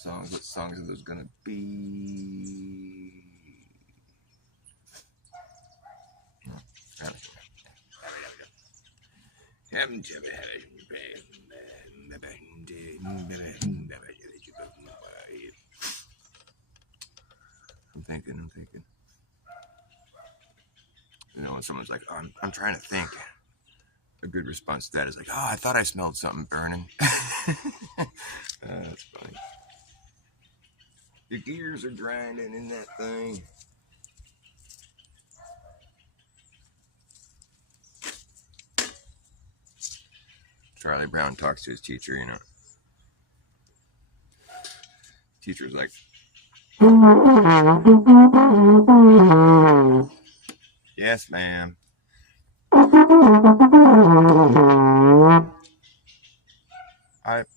songs. What songs are those gonna be? I'm thinking. You know, when someone's like, oh, I'm trying to think. A good response to that is like, oh, I thought I smelled something burning. That's funny. The gears are grinding in that thing. Charlie Brown talks to his teacher, you know. Teacher's like, yes, ma'am.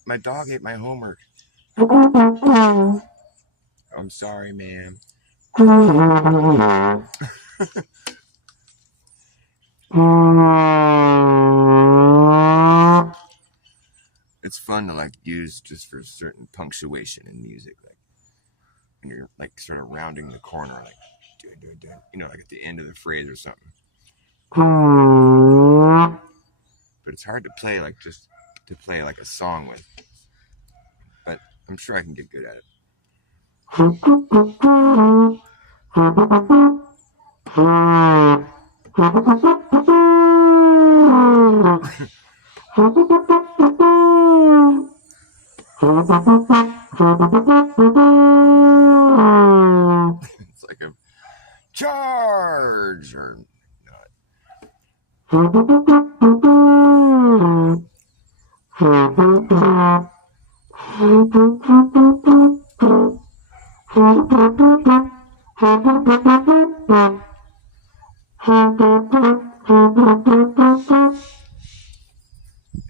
My dog ate my homework. I'm sorry, ma'am. It's fun to like use just for certain punctuation in music, like when you're like sort of rounding the corner, like you know, like at the end of the phrase or something. But it's hard to play like just to play like a song with. But I'm sure I can get good at it. It's like a charge or not.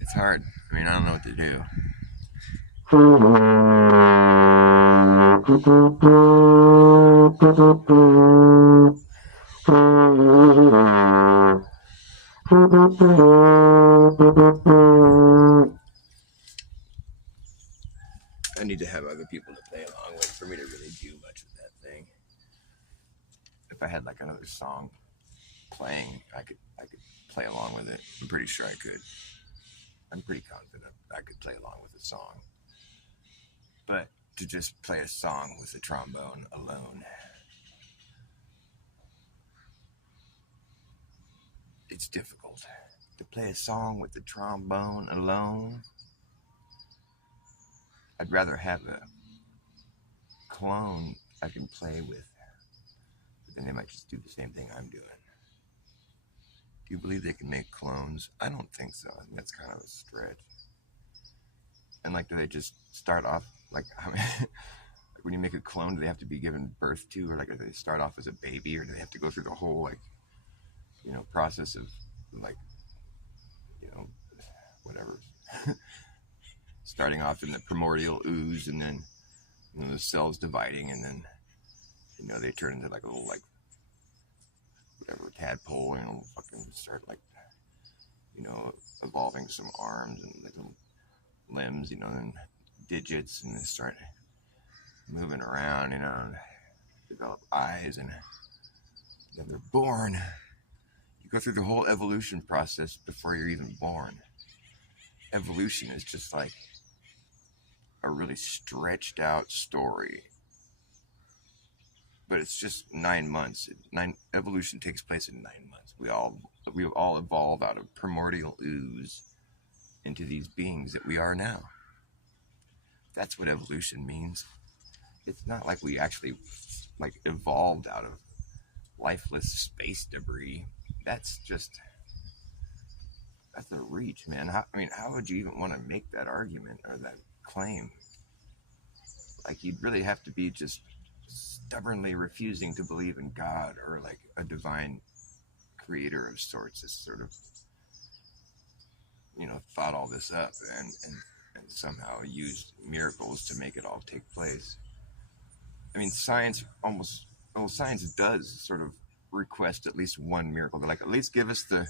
It's hard. I mean, I don't know what to do. I need to have other people to play along with for me to really do much with that thing. If I had like another song playing, I could play along with it. I'm pretty sure I could. I'm pretty confident I could play along with a song. But to just play a song with the trombone alone, it's difficult. To play a song with the trombone alone, I'd rather have a clone I can play with, but then they might just do the same thing I'm doing. Do you believe they can make clones? I don't think so. I think that's kind of a stretch. And like, do they just start off like, I mean, like when you make a clone, do they have to be given birth to, or like, do they start off as a baby, or do they have to go through the whole like, you know, process of like, you know, whatever, starting off in the primordial ooze, and then, you know, the cells dividing, and then, you know, they turn into like a little like whatever tadpole, and it'll fucking start like, you know, evolving some arms and like little limbs, you know, and digits, and they start moving around, you know, and develop eyes, and then they're born. You go through the whole evolution process before you're even born. Evolution is just like a really stretched out story, but it's just 9 months. Evolution takes place in 9 months. We all evolve out of primordial ooze into these beings that we are now. That's what evolution means. It's not like we actually like evolved out of lifeless space debris. That's a reach, man. How would you even want to make that argument or that claim? Like, you'd really have to be just stubbornly refusing to believe in God or like a divine creator of sorts that sort of, you know, thought all this up and somehow used miracles to make it all take place. I mean, science does sort of request at least one miracle. They're like, at least give us the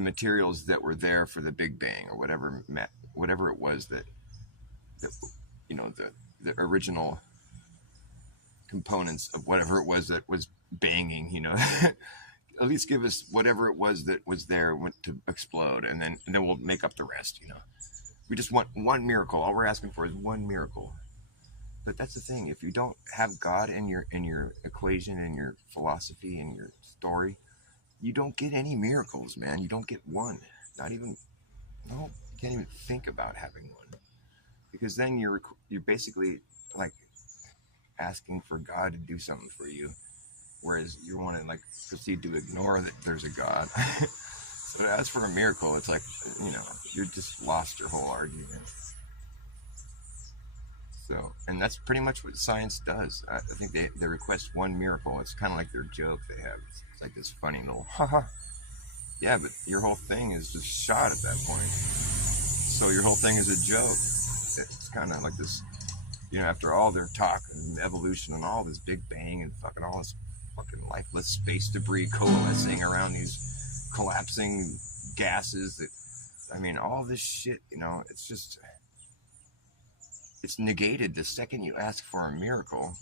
materials that were there for the Big Bang, or whatever it was that the original components of whatever it was that was banging, at least give us whatever it was that was there went to explode, and then we'll make up the rest. We just want one miracle. All we're asking for is one miracle. But that's the thing. If you don't have God in your equation, in your philosophy, in your story, you don't get any miracles, man. You don't get one. Not even. No, you can't even think about having one, because then you're basically like asking for God to do something for you, whereas you want to like proceed to ignore that there's a God. So to ask for a miracle, it's like, you just lost your whole argument. So, and that's pretty much what science does. I think they request one miracle. It's kind of like their joke they have. It's like this funny little haha. Yeah, but your whole thing is just shot at that point. So your whole thing is a joke. It's kind of like this, after all their talk and evolution and all this Big Bang and fucking all this fucking lifeless space debris coalescing around these collapsing gases all this shit, it's just, it's negated the second you ask for a miracle,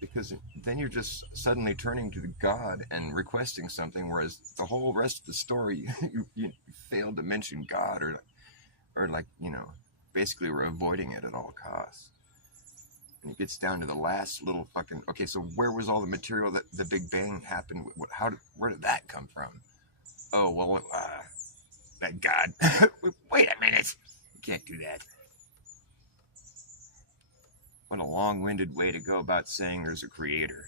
because then you're just suddenly turning to God and requesting something, whereas the whole rest of the story, you failed to mention God, or like, basically we're avoiding it at all costs. And it gets down to the last little fucking, okay, so where was all the material that the Big Bang happened? Where did that come from? Oh, well, that God. Wait a minute. You can't do that. What a long-winded way to go about saying there's a creator.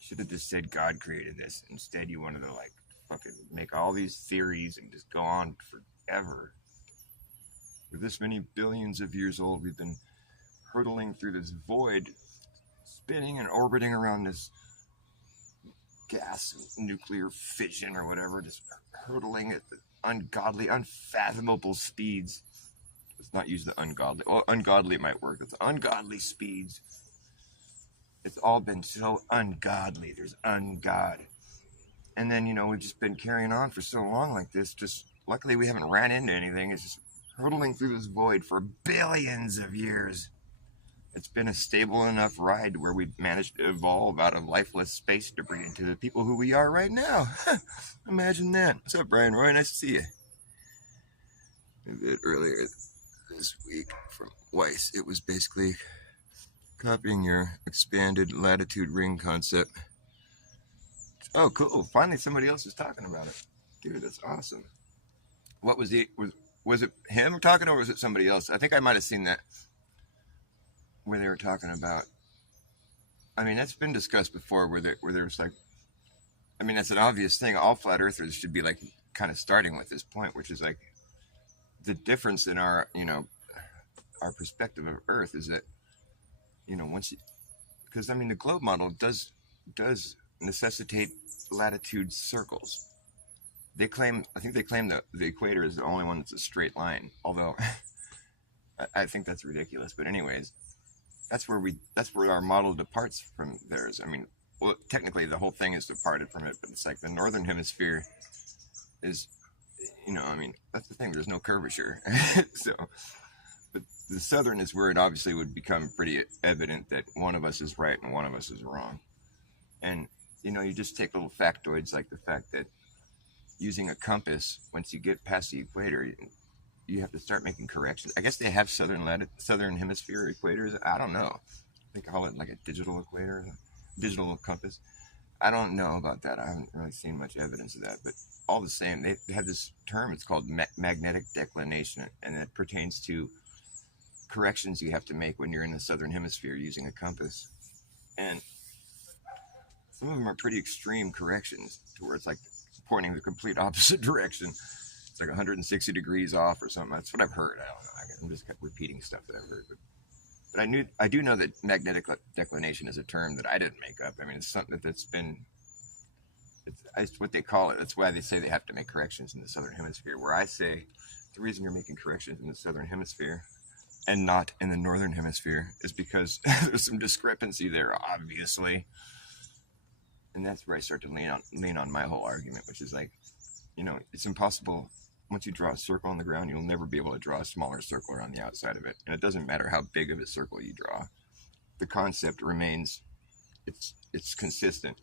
Should have just said God created this. Instead, you wanted to like fucking make all these theories and just go on forever. We're this many billions of years old. We've been hurtling through this void, spinning and orbiting around this gas nuclear fission or whatever, just hurtling at ungodly, unfathomable speeds. Let's not use the ungodly. Well, ungodly might work. It's ungodly speeds. It's all been so ungodly. There's ungod. And then, we've just been carrying on for so long like this. Just luckily we haven't ran into anything. It's just hurtling through this void for billions of years. It's been a stable enough ride where we've managed to evolve out of lifeless space debris into the people who we are right now. Imagine that. What's up, Brian Roy? Nice to see you. A bit earlier this week from Weiss, it was basically copying your expanded latitude ring concept. Oh, cool. Finally somebody else is talking about it. Dude, that's awesome. What was it? Was it him talking, or was it somebody else? I think I might have seen that where they were talking about, that's been discussed before, where there's like, that's an obvious thing. All flat earthers should be like kind of starting with this point, which is like the difference in our, our perspective of Earth is that, because the globe model does necessitate latitude circles. I think they claim that the equator is the only one that's a straight line, although I think that's ridiculous. But anyways, that's where our model departs from theirs. Well, technically the whole thing is departed from it, but it's like the northern hemisphere is, that's the thing. There's no curvature. So, but the southern is where it obviously would become pretty evident that one of us is right and one of us is wrong. And, you just take little factoids like the fact that using a compass, once you get past the equator, you have to start making corrections. I guess they have southern hemisphere equators. I don't know. They call it like a digital equator, digital compass. I don't know about that. I haven't really seen much evidence of that. But all the same, they have this term. It's called magnetic declination, and it pertains to corrections you have to make when you're in the southern hemisphere using a compass. And some of them are pretty extreme corrections, to where it's like pointing the complete opposite direction. It's like 160 degrees off or something. That's what I've heard. I don't know. I'm just repeating stuff that I've heard. But I do know that magnetic declination is a term that I didn't make up. It's something that's been, it's what they call it. That's why they say they have to make corrections in the southern hemisphere, where I say the reason you're making corrections in the southern hemisphere and not in the northern hemisphere is because there's some discrepancy there, obviously. And that's where I start to lean on my whole argument, which is like, it's impossible once you draw a circle on the ground, you'll never be able to draw a smaller circle around the outside of it. And it doesn't matter how big of a circle you draw. The concept remains, it's consistent.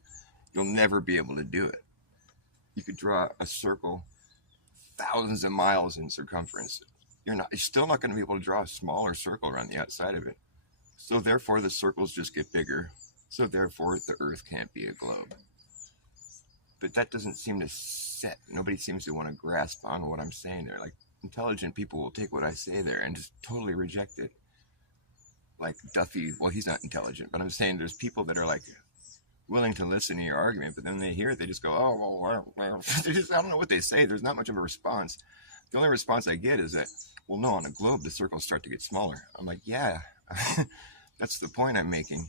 You'll never be able to do it. You could draw a circle thousands of miles in circumference. You're still not going to be able to draw a smaller circle around the outside of it. So therefore, the circles just get bigger. So therefore, the Earth can't be a globe. But that doesn't seem to set. Nobody seems to want to grasp on what I'm saying there. Like, intelligent people will take what I say there and just totally reject it. Like Duffy, well, he's not intelligent, but I'm saying there's people that are like willing to listen to your argument, but then they hear it, they just go, oh, well, they just, I don't know what they say. There's not much of a response. The only response I get is that, well, no, on a globe, the circles start to get smaller. I'm like, yeah, that's the point I'm making.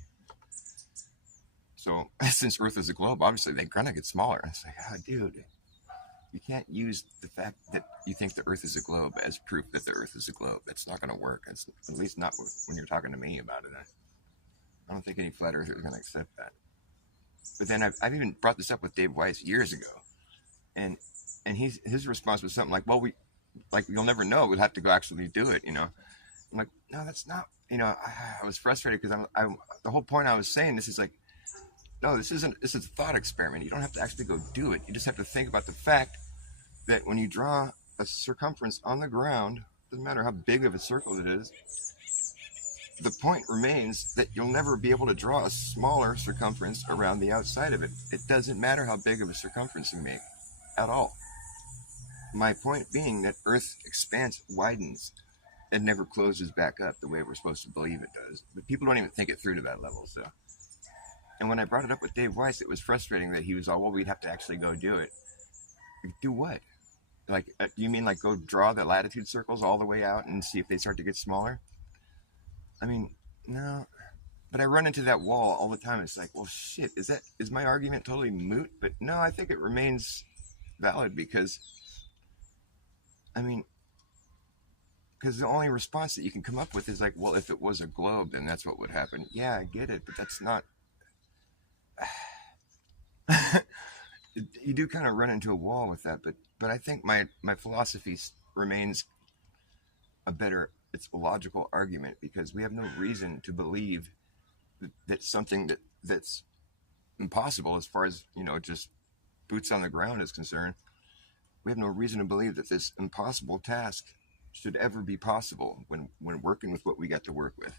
So since Earth is a globe, obviously they're going to get smaller. It's like, oh, dude, you can't use the fact that you think the Earth is a globe as proof that the Earth is a globe. That's not going to work. It's, at least not when you're talking to me about it. I don't think any flat earther is going to accept that. But then I've even brought this up with Dave Weiss years ago. And his response was something like, well, you'll never know. We'll have to go actually do it, you know. I'm like, no, that's not, you know, I was frustrated because the whole point I was saying, this is like, no, this is a thought experiment. You don't have to actually go do it. You just have to think about the fact that when you draw a circumference on the ground, doesn't matter how big of a circle it is, the point remains that you'll never be able to draw a smaller circumference around the outside of it. It doesn't matter how big of a circumference you make at all. My point being that Earth expanse widens and never closes back up the way we're supposed to believe it does. But people don't even think it through to that level. So, and when I brought it up with Dave Weiss, it was frustrating that he was all, well, we'd have to actually go do it. Do what? Like, you mean like go draw the latitude circles all the way out and see if they start to get smaller? I mean, no. But I run into that wall all the time. It's like, well, shit, is my argument totally moot? But no, I think it remains valid because, I mean, because the only response that you can come up with is like, well, if it was a globe, then that's what would happen. Yeah, I get it, but that's not. You do kind of run into a wall with that, but I think my philosophy remains it's a logical argument because we have no reason to believe that something that's impossible as far as, you know, just boots on the ground is concerned. We have no reason to believe that this impossible task should ever be possible when working with what we got to work with.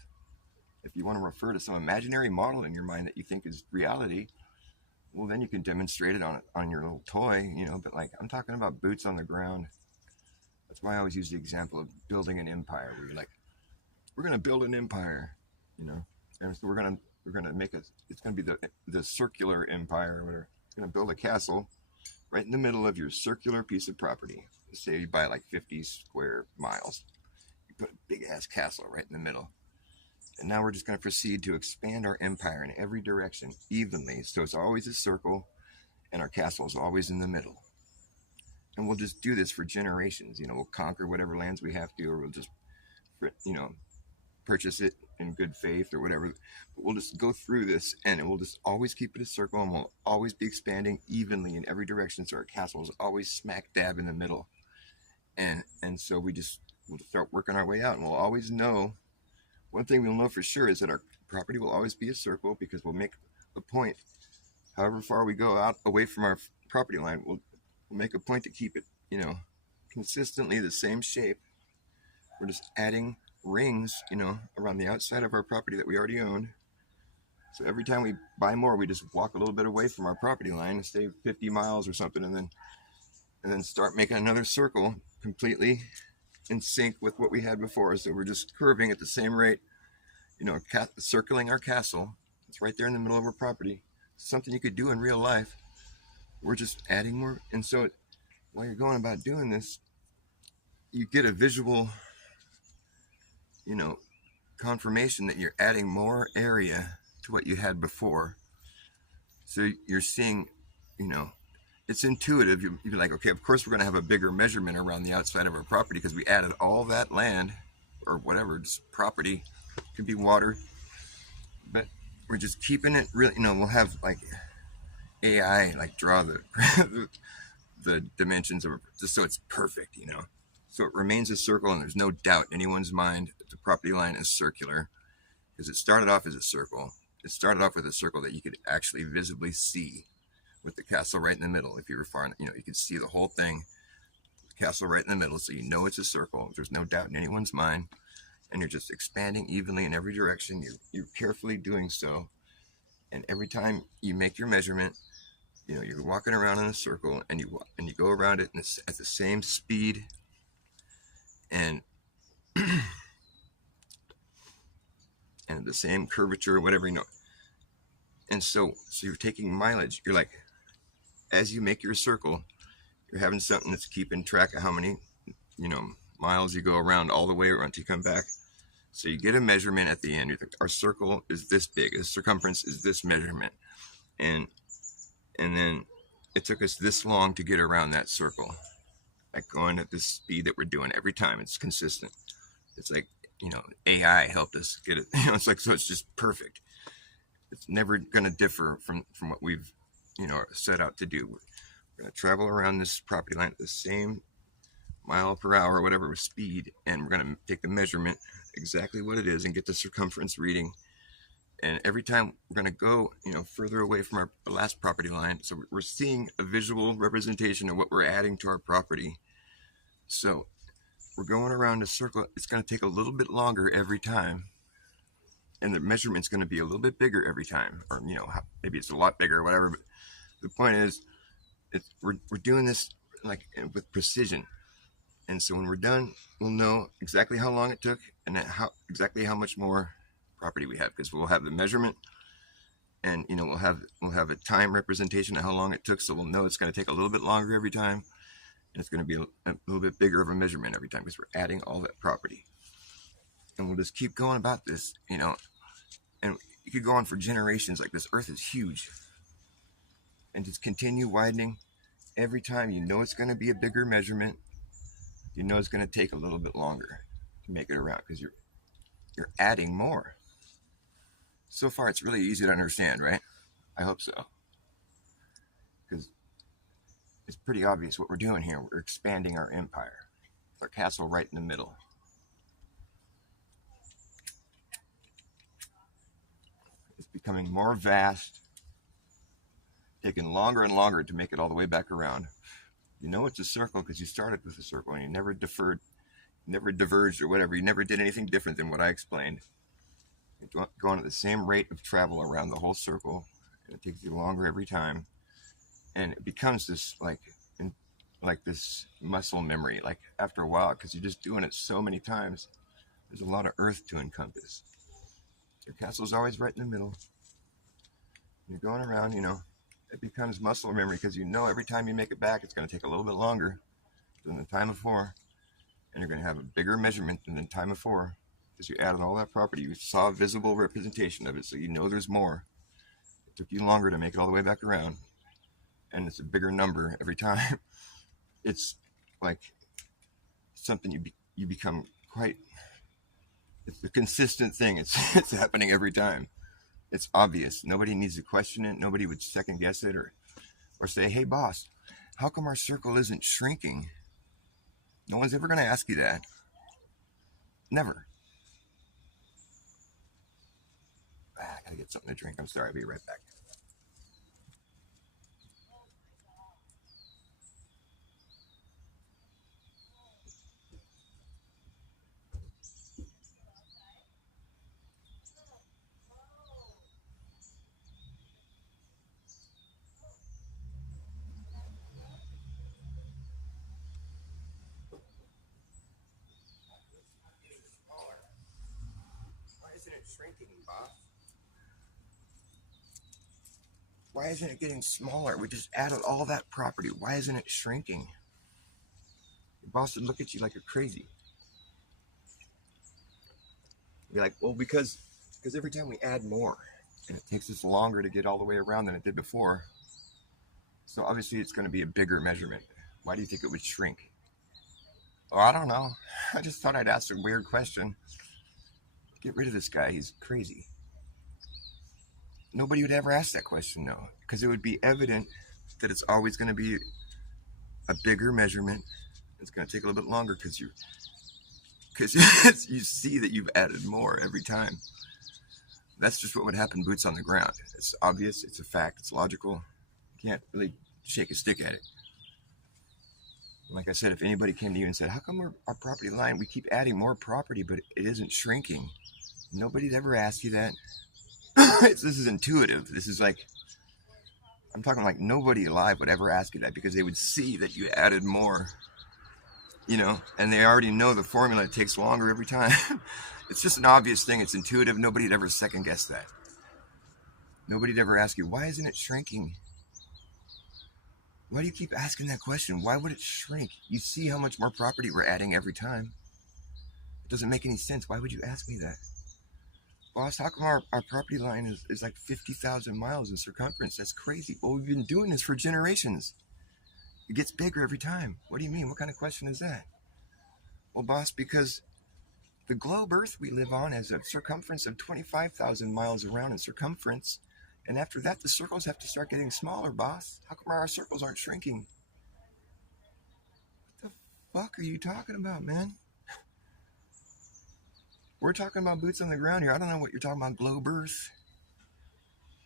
If you want to refer to some imaginary model in your mind that you think is reality, well, then you can demonstrate it on your little toy, you know, but like I'm talking about boots on the ground. That's why I always use the example of building an empire where you're like, we're going to build an empire, you know, and so we're going to make it's going to be the circular empire or whatever. We're going to build a castle right in the middle of your circular piece of property. Say you buy like 50 square miles. You put a big ass castle right in the middle. And now we're just going to proceed to expand our empire in every direction evenly. So it's always a circle and our castle is always in the middle. And we'll just do this for generations. You know, we'll conquer whatever lands we have to, or we'll just, you know, purchase it in good faith or whatever. But we'll just go through this and we'll just always keep it a circle and we'll always be expanding evenly in every direction. So our castle is always smack dab in the middle. And so we'll start working our way out and we'll always know. One thing we'll know for sure is that our property will always be a circle because we'll make a point. However far we go out away from our property line, we'll make a point to keep it, you know, consistently the same shape. We're just adding rings, you know, around the outside of our property that we already own. So every time we buy more, we just walk a little bit away from our property line and stay 50 miles or something, and then start making another circle completely in sync with what we had before. So we're just curving at the same rate, you know, circling our castle. It's right there in the middle of our property. Something you could do in real life. We're just adding more. And so while you're going about doing this, you get a visual, you know, confirmation that you're adding more area to what you had before. So you're seeing, you know, it's intuitive. You'd be like, okay, of course we're going to have a bigger measurement around the outside of our property because we added all that land or whatever, just property. It could be water. But we're just keeping it really, you know, we'll have like AI like draw the dimensions of just so it's perfect, So it remains a circle, and there's no doubt in anyone's mind that the property line is circular, because it started off as a circle. It started off with a circle that you could actually visibly see, with the castle right in the middle. If you were far, you could see the whole thing, the castle right in the middle, so it's a circle. There's no doubt in anyone's mind, and you're just expanding evenly in every direction. You're carefully doing so, and every time you make your measurement, you're walking around in a circle, and you go around it at the same speed, and and the same curvature, whatever, And so you're taking mileage. You're like, as you make your circle, you're having something that's keeping track of how many, miles you go around all the way around till you come back. So you get a measurement at the end. You think, our circle is this big. The circumference is this measurement. And then it took us this long to get around that circle. Like going at this speed that we're doing every time. It's consistent. It's like, AI helped us get it. It's like, so it's just perfect. It's never going to differ from what we've, set out to do. We're going to travel around this property line at the same mile per hour or whatever speed, and we're going to take the measurement exactly what it is and get the circumference reading. And every time we're going to go, further away from our last property line. So we're seeing a visual representation of what we're adding to our property. So we're going around a circle. It's going to take a little bit longer every time. And the measurement's going to be a little bit bigger every time. Or, maybe it's a lot bigger or whatever. But the point is, we're doing this like with precision. And so when we're done, we'll know exactly how long it took and exactly how much more property we have, because we'll have the measurement, and we'll have a time representation of how long it took, so we'll know it's going to take a little bit longer every time, and it's going to be a little bit bigger of a measurement every time, because we're adding all that property. And we'll just keep going about this, and you could go on for generations. Like, this earth is huge, and just continue widening every time. It's going to be a bigger measurement. It's going to take a little bit longer to make it around, because you're adding more. So far, it's really easy to understand, right? I hope so. Because it's pretty obvious what we're doing here. We're expanding our empire. Our castle right in the middle. It's becoming more vast, taking longer and longer to make it all the way back around. It's a circle because you started with a circle, and you never diverged or whatever. You never did anything different than what I explained. You're going at the same rate of travel around the whole circle, and it takes you longer every time. And it becomes this like this muscle memory, like after a while, because you're just doing it so many times. There's a lot of earth to encompass. Your castle's always right in the middle. You're going around, it becomes muscle memory, because every time you make it back, it's going to take a little bit longer than the time before, and you're going to have a bigger measurement than the time before, because you added all that property. You saw a visible representation of it, so there's more. It took you longer to make it all the way back around, and it's a bigger number every time. It's like something you become quite. It's a consistent thing. It's happening every time. It's obvious. Nobody needs to question it. Nobody would second guess it or say, "Hey, boss, how come our circle isn't shrinking?" No one's ever going to ask you that. Never. I gotta get something to drink. I'm sorry. I'll be right back. Why isn't it shrinking, boss? Why isn't it getting smaller? We just added all that property. Why isn't it shrinking? Your boss would look at you like you're crazy. You'd be like, well, because every time we add more, and it takes us longer to get all the way around than it did before. So obviously it's going to be a bigger measurement. Why do you think it would shrink? Oh, I don't know. I just thought I'd ask a weird question. Get rid of this guy. He's crazy. Nobody would ever ask that question, though, because it would be evident that it's always going to be a bigger measurement. It's going to take a little bit longer because you see that you've added more every time. That's just what would happen boots on the ground. It's obvious, it's a fact, it's logical. You can't really shake a stick at it. Like I said, if anybody came to you and said, how come our property line, we keep adding more property, but it isn't shrinking? Nobody'd ever ask you that. This is intuitive. This is like, I'm talking like nobody alive would ever ask you that because they would see that you added more, and they already know the formula. It takes longer every time. It's just an obvious thing. It's intuitive. Nobody'd ever second guess that. Nobody'd ever ask you, why isn't it shrinking? Why do you keep asking that question? Why would it shrink? You see how much more property we're adding every time. It doesn't make any sense. Why would you ask me that? Boss, how come our property line is like 50,000 miles in circumference? That's crazy. Well, we've been doing this for generations. It gets bigger every time. What do you mean? What kind of question is that? Well, boss, because the globe Earth we live on has a circumference of 25,000 miles around in circumference. And after that, the circles have to start getting smaller, boss. How come our circles aren't shrinking? What the fuck are you talking about, man? We're talking about boots on the ground here. I don't know what you're talking about, globe Earth.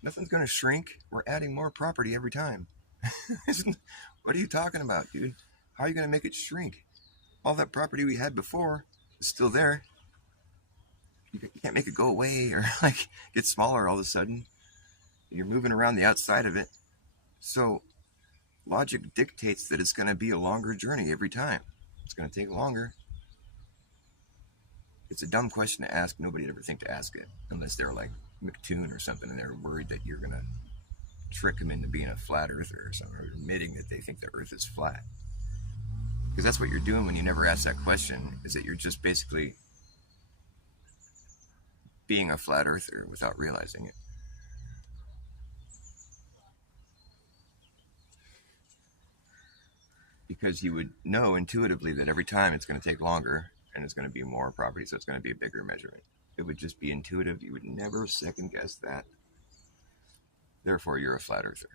Nothing's going to shrink. We're adding more property every time. What are you talking about, dude? How are you going to make it shrink? All that property we had before is still there. You can't make it go away or like get smaller all of a sudden. You're moving around the outside of it. So logic dictates that it's going to be a longer journey every time. It's going to take longer. It's a dumb question to ask. Nobody'd ever think to ask it unless they're like McToon or something and they're worried that you're going to trick them into being a flat earther or something, or admitting that they think the earth is flat. Because that's what you're doing when you never ask that question, is that you're just basically being a flat earther without realizing it. Because you would know intuitively that every time it's going to take longer and it's going to be more property, so it's going to be a bigger measurement. It would just be intuitive. You would never second guess that. Therefore, you're a flat earther.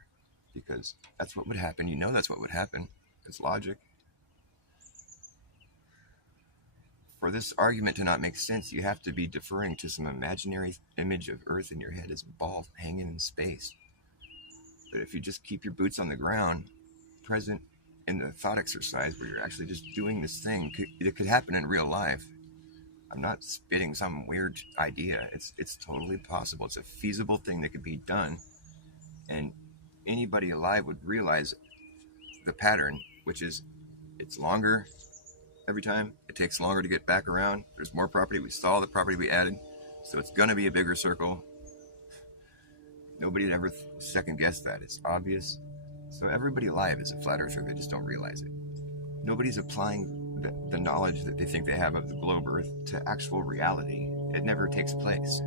Because that's what would happen. You know that's what would happen. It's logic. For this argument to not make sense, you have to be deferring to some imaginary image of Earth in your head as a ball hanging in space. But if you just keep your boots on the ground, present in the thought exercise where you're actually just doing this thing, it could happen in real life. I'm not spitting some weird idea. It's totally possible. It's a feasible thing that could be done. And anybody alive would realize the pattern, which is it's longer every time. It takes longer to get back around. There's more property. We saw the property we added. So it's going to be a bigger circle. Nobody'd ever second guess that. It's obvious. So everybody alive is a flat earther. They just don't realize it. Nobody's applying the knowledge that they think they have of the globe Earth to actual reality. It never takes place.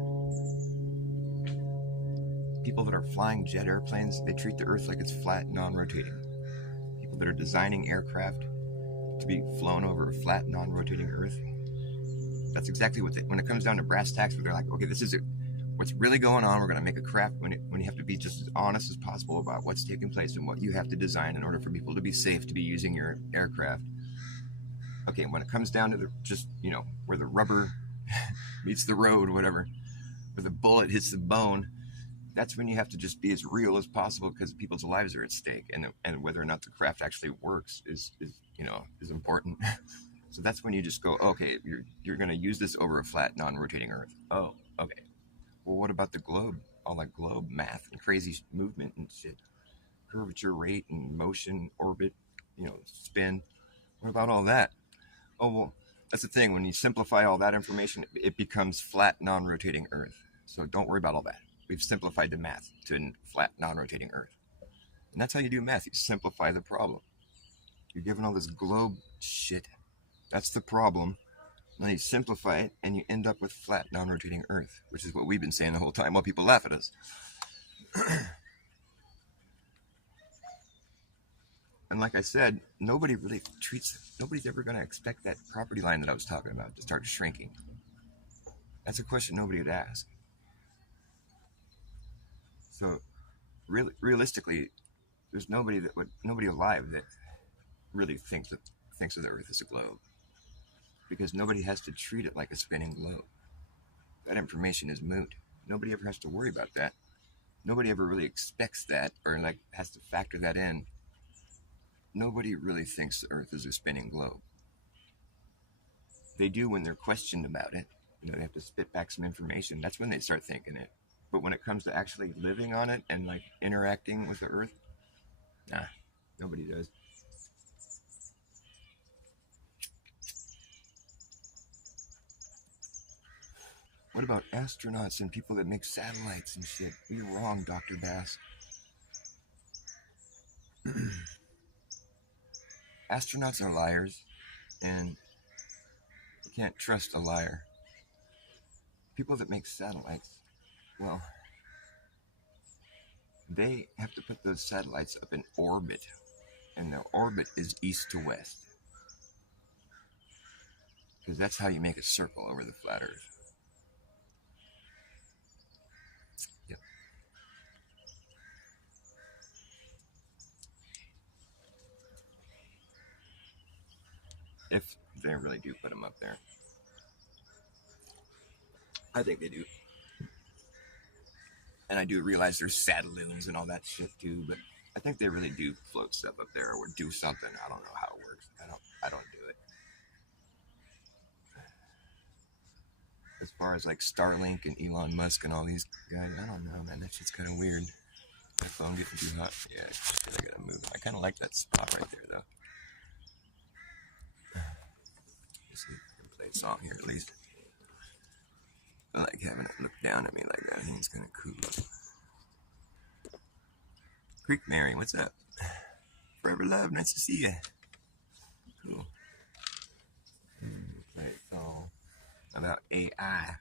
People that are flying jet airplanes, they treat the Earth like it's flat, non-rotating. People that are designing aircraft to be flown over a flat, non-rotating Earth, that's exactly what when it comes down to brass tacks, where they're like, okay, this is it. What's really going on? We're going to make a craft when you have to be just as honest as possible about what's taking place and what you have to design in order for people to be safe to be using your aircraft. Okay, when it comes down to where the rubber meets the road, whatever, where the bullet hits the bone, that's when you have to just be as real as possible because people's lives are at stake, and whether or not the craft actually works is important. So that's when you just go, okay, you're going to use this over a flat, non-rotating Earth. Oh, okay. Well, what about the globe? All that globe math and crazy movement and shit, curvature, rate, and motion, orbit, spin. What about all that? Oh, well, that's the thing. When you simplify all that information, it becomes flat, non-rotating Earth. So don't worry about all that. We've simplified the math to a flat, non-rotating Earth. And that's how you do math. You simplify the problem. You're given all this globe shit. That's the problem. And then you simplify it, and you end up with flat, non-rotating Earth, which is what we've been saying the whole time while people laugh at us. And like I said, nobody's ever going to expect that property line that I was talking about to start shrinking. That's a question nobody would ask. So realistically, there's nobody alive that really thinks of the Earth as a globe, because nobody has to treat it like a spinning globe. That information is moot. Nobody ever has to worry about that. Nobody ever really expects that or like has to factor that in. Nobody really thinks the Earth is a spinning globe. They do when they're questioned about it. They have to spit back some information. That's when they start thinking it. But when it comes to actually living on it and like interacting with the Earth, nah, nobody does. What about astronauts and people that make satellites and shit? You're wrong, Dr. Bass. Astronauts are liars, and you can't trust a liar. People that make satellites, well, they have to put those satellites up in orbit, and their orbit is east to west. Because that's how you make a circle over the flat Earth. Yep. If they really do put them up there. I think they do. And I do realize there's satelloons and all that shit too, but I think they really do float stuff up there or do something. I don't know how it works. I don't do it. As far as like Starlink and Elon Musk and all these guys, I don't know, man. That shit's kind of weird. My phone getting too hot. Yeah, shit, I gotta move. I kind of like that spot right there, though. Let's see if I can play a song here at least. I like having it look down at me like that. I think it's kind of cool. Creek Mary, what's up? Forever Love, nice to see you. Cool. Play a song about AI.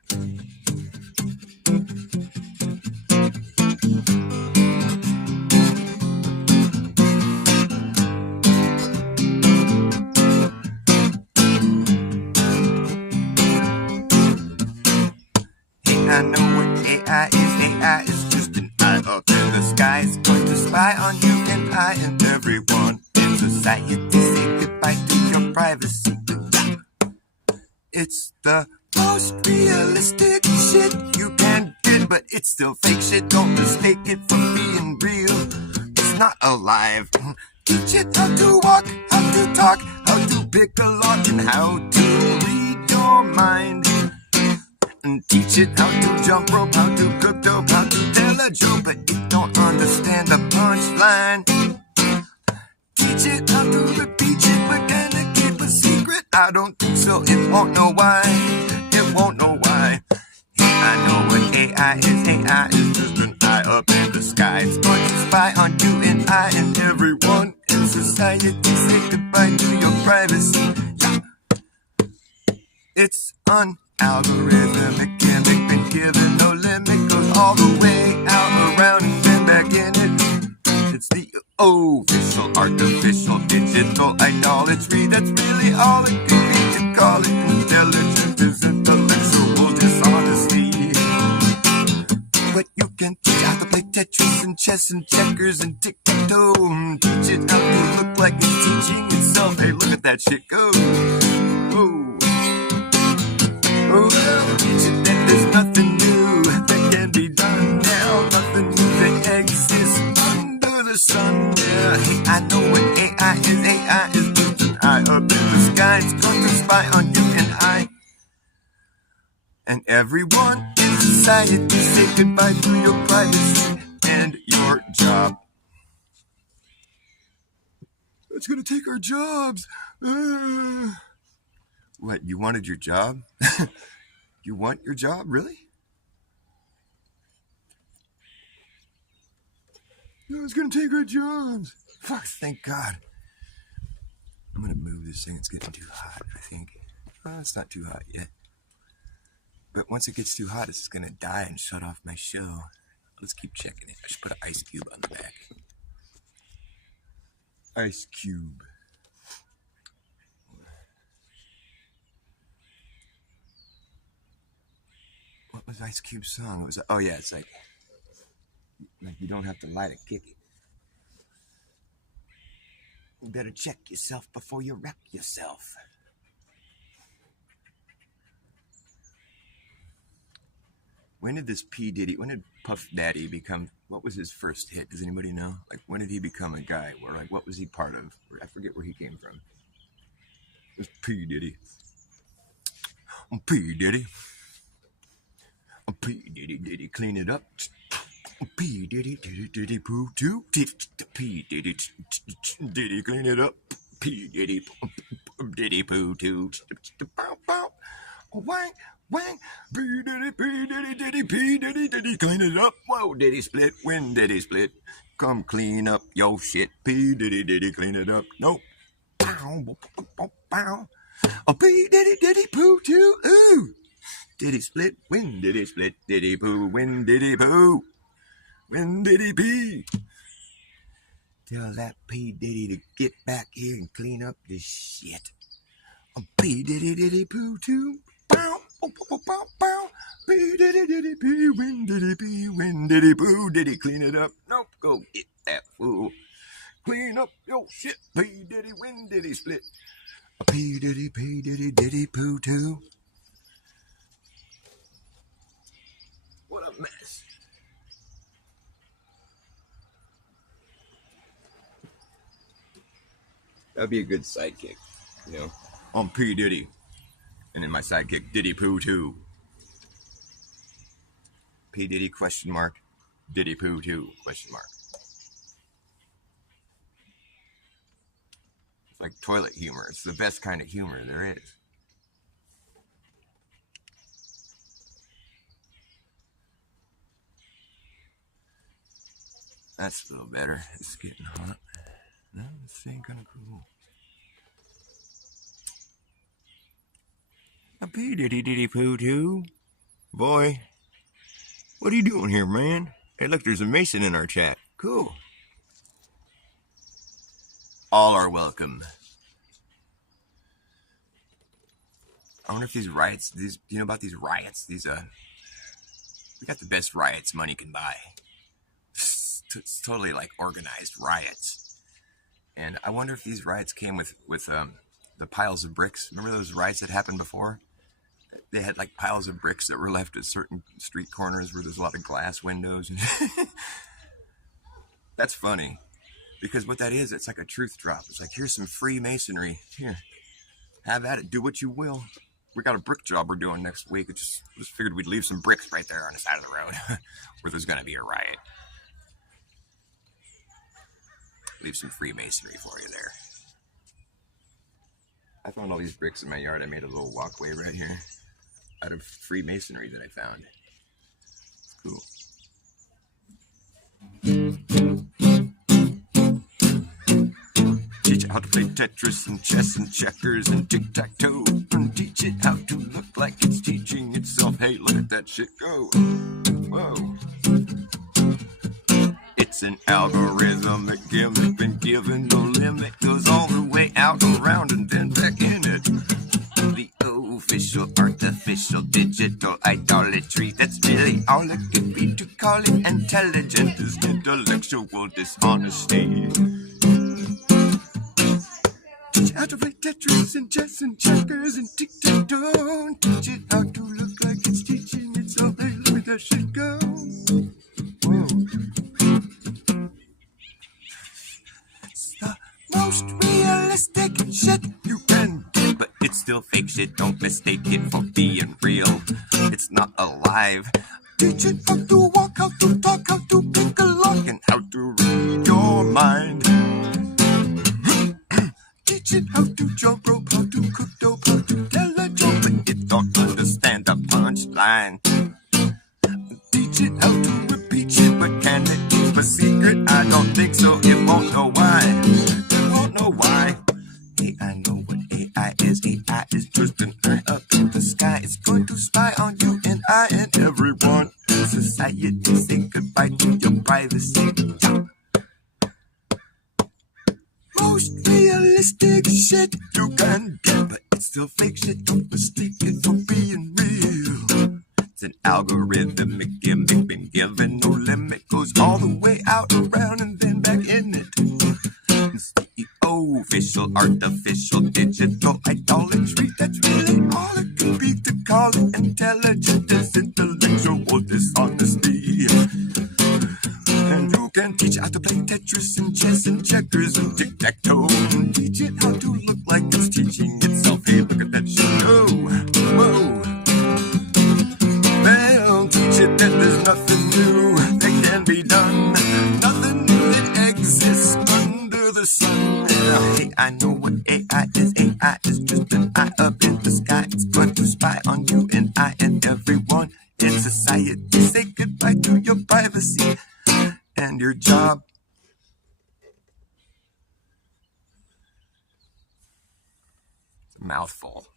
I know what AI is. AI is just an eye up in the sky. It's going to spy on you and I and everyone in society. Say goodbye to your privacy. It's the most realistic shit you can get, but it's still fake shit. Don't mistake it for being real. It's not alive. Teach it how to walk, how to talk, how to pick a lock, and how to read your mind. And teach it how to jump rope, how to cook dope, how to tell a joke, but it don't understand the punchline. Teach it how to repeat it, but can it keep a secret? I don't think so, it won't know why. It won't know why. I know what AI is. AI is just an eye up in the sky. It's going to spy on you and I and everyone in society. Say goodbye to your privacy. Yeah. It's algorithmic gimmick, been given no limit, goes all the way out, around, and then back in it. It's the official, artificial, digital idolatry. That's really all it could be to call it. Intelligence is intellectual dishonesty. But you can teach how to play Tetris and chess and checkers and tic-tac-toe. Teach it how to look like it's teaching itself. Hey, look at that shit go. Oh. Oh, well, teach it that there's nothing new that can be done now. Nothing new that exists under the sun. Yeah, hey, I know what AI is. AI is just an eye up in the sky. It's going to spy on you and I and everyone in society. Say goodbye to your privacy and your job. It's going to take our jobs. What, you wanted your job? You want your job, really? No, it's going to take our jobs. Fuck, thank God. I'm going to move this thing. It's getting too hot, I think. Well, it's not too hot yet. But once it gets too hot, it's just going to die and shut off my show. Let's keep checking it. I should put an ice cube on the back. Ice cube. What was Ice Cube's song? It was, oh yeah, it's like you don't have to lie to kick it. You better check yourself before you wreck yourself. When did when did Puff Daddy become, what was his first hit? Does anybody know? Like, when did he become a guy? Or, like, what was he part of? I forget where he came from. It was P. Diddy. I'm P. Diddy. I'm P. Diddy, Diddy, clean it up. P. Diddy, Diddy, Diddy, poo, too. P. Diddy, Diddy, clean it up. P. Diddy, Diddy, poo, too. Wang, wang. P. Diddy, P. Diddy, Diddy, P. Diddy, Diddy, clean it up. Whoa, Diddy split. When Diddy split? Come clean up your shit. P. Diddy, Diddy, clean it up. Nope. Pow, pow, pow. Oh, P. Diddy, Diddy, poo, too. Ooh. Diddy split? When did he split? Diddy poo? When did he poo? When did he pee? Tell that P. Diddy to get back here and clean up this shit. Oh, P. Diddy, Diddy, poo, too. Bow, bow, bow, bow, bow. P. Diddy, Diddy, pee. When did he pee? When did he poo? Did he clean it up? Nope, go get that fool. Clean up your shit, P. Diddy. When did he split? P. Diddy, P. Diddy, Diddy, poo, too. What a mess. That'd be a good sidekick, you know. I'm P. Diddy. And then my sidekick, Diddy Poo too. P. Diddy, question mark. Diddy Poo too, question mark. It's like toilet humor. It's the best kind of humor there is. That's a little better. It's getting hot. No, this ain't kind of cool. A P. Diddy, Diddy Poo too. Boy, what are you doing here, man? Hey, look, there's a Mason in our chat. Cool. All are welcome. I wonder if these riots, do you know about these riots? We got the best riots money can buy. It's totally like organized riots. And I wonder if these riots came with the piles of bricks. Remember those riots that happened before? They had like piles of bricks that were left at certain street corners where there's a lot of glass windows. That's funny. Because what that is, it's like a truth drop. It's like, here's some Freemasonry. Here, have at it. Do what you will. We got a brick job we're doing next week. Just figured we'd leave some bricks right there on the side of the road where there's going to be a riot. Leave some Freemasonry for you there. I found all these bricks in my yard. I made a little walkway right here out of Freemasonry that I found. It's cool. Teach it how to play Tetris and chess and checkers and tic-tac-toe. And teach it how to look like it's teaching itself. Hey, look at that shit go. Whoa. It's an algorithmic gimmick, been given no limit. Goes all the way out, around, and then back in it. The official, artificial, digital idolatry. That's really all it could be. To call it intelligent is intellectual dishonesty. Teach how to play Tetris and chess and checkers and tic-tac-toe. Teach it how to look like it's teaching itself. Hey, look at that shit go. Whoa. Most realistic shit you can get, but it's still fake shit. Don't mistake it for being real. It's not alive. Teach it how to walk, how to talk, how to pick a lock, and how to read your mind. Teach it how to jump rope, how to cook dope, how to tell a joke, but it don't understand the punchline. Teach it how to repeat shit, but can it keep a secret? I don't think so. It won't know why. Know why. Hey, I know what AI is. AI is just an eye up in the sky. It's going to spy on you and I and everyone in society. Say goodbye to your privacy. Most realistic shit you can get, but it's still fake shit. Don't mistake it for being real. It's an algorithmic gimmick, been given no limit. Goes all the way out, around, and then back in it. CEO dishonesty. And you can teach how to play Tetris and chess and checkers and tic-tac-toe. And teach it how to look like it's teaching itself. Hey, look at that shit. Oh, whoa. They'll teach it that there's nothing new that can be done. Nothing new that exists under the sun. Hey, I know what AI is. AI is just an eye up in the sky. It's going to spy on you and I and everyone in society. Say goodbye to your privacy and your job. It's a mouthful.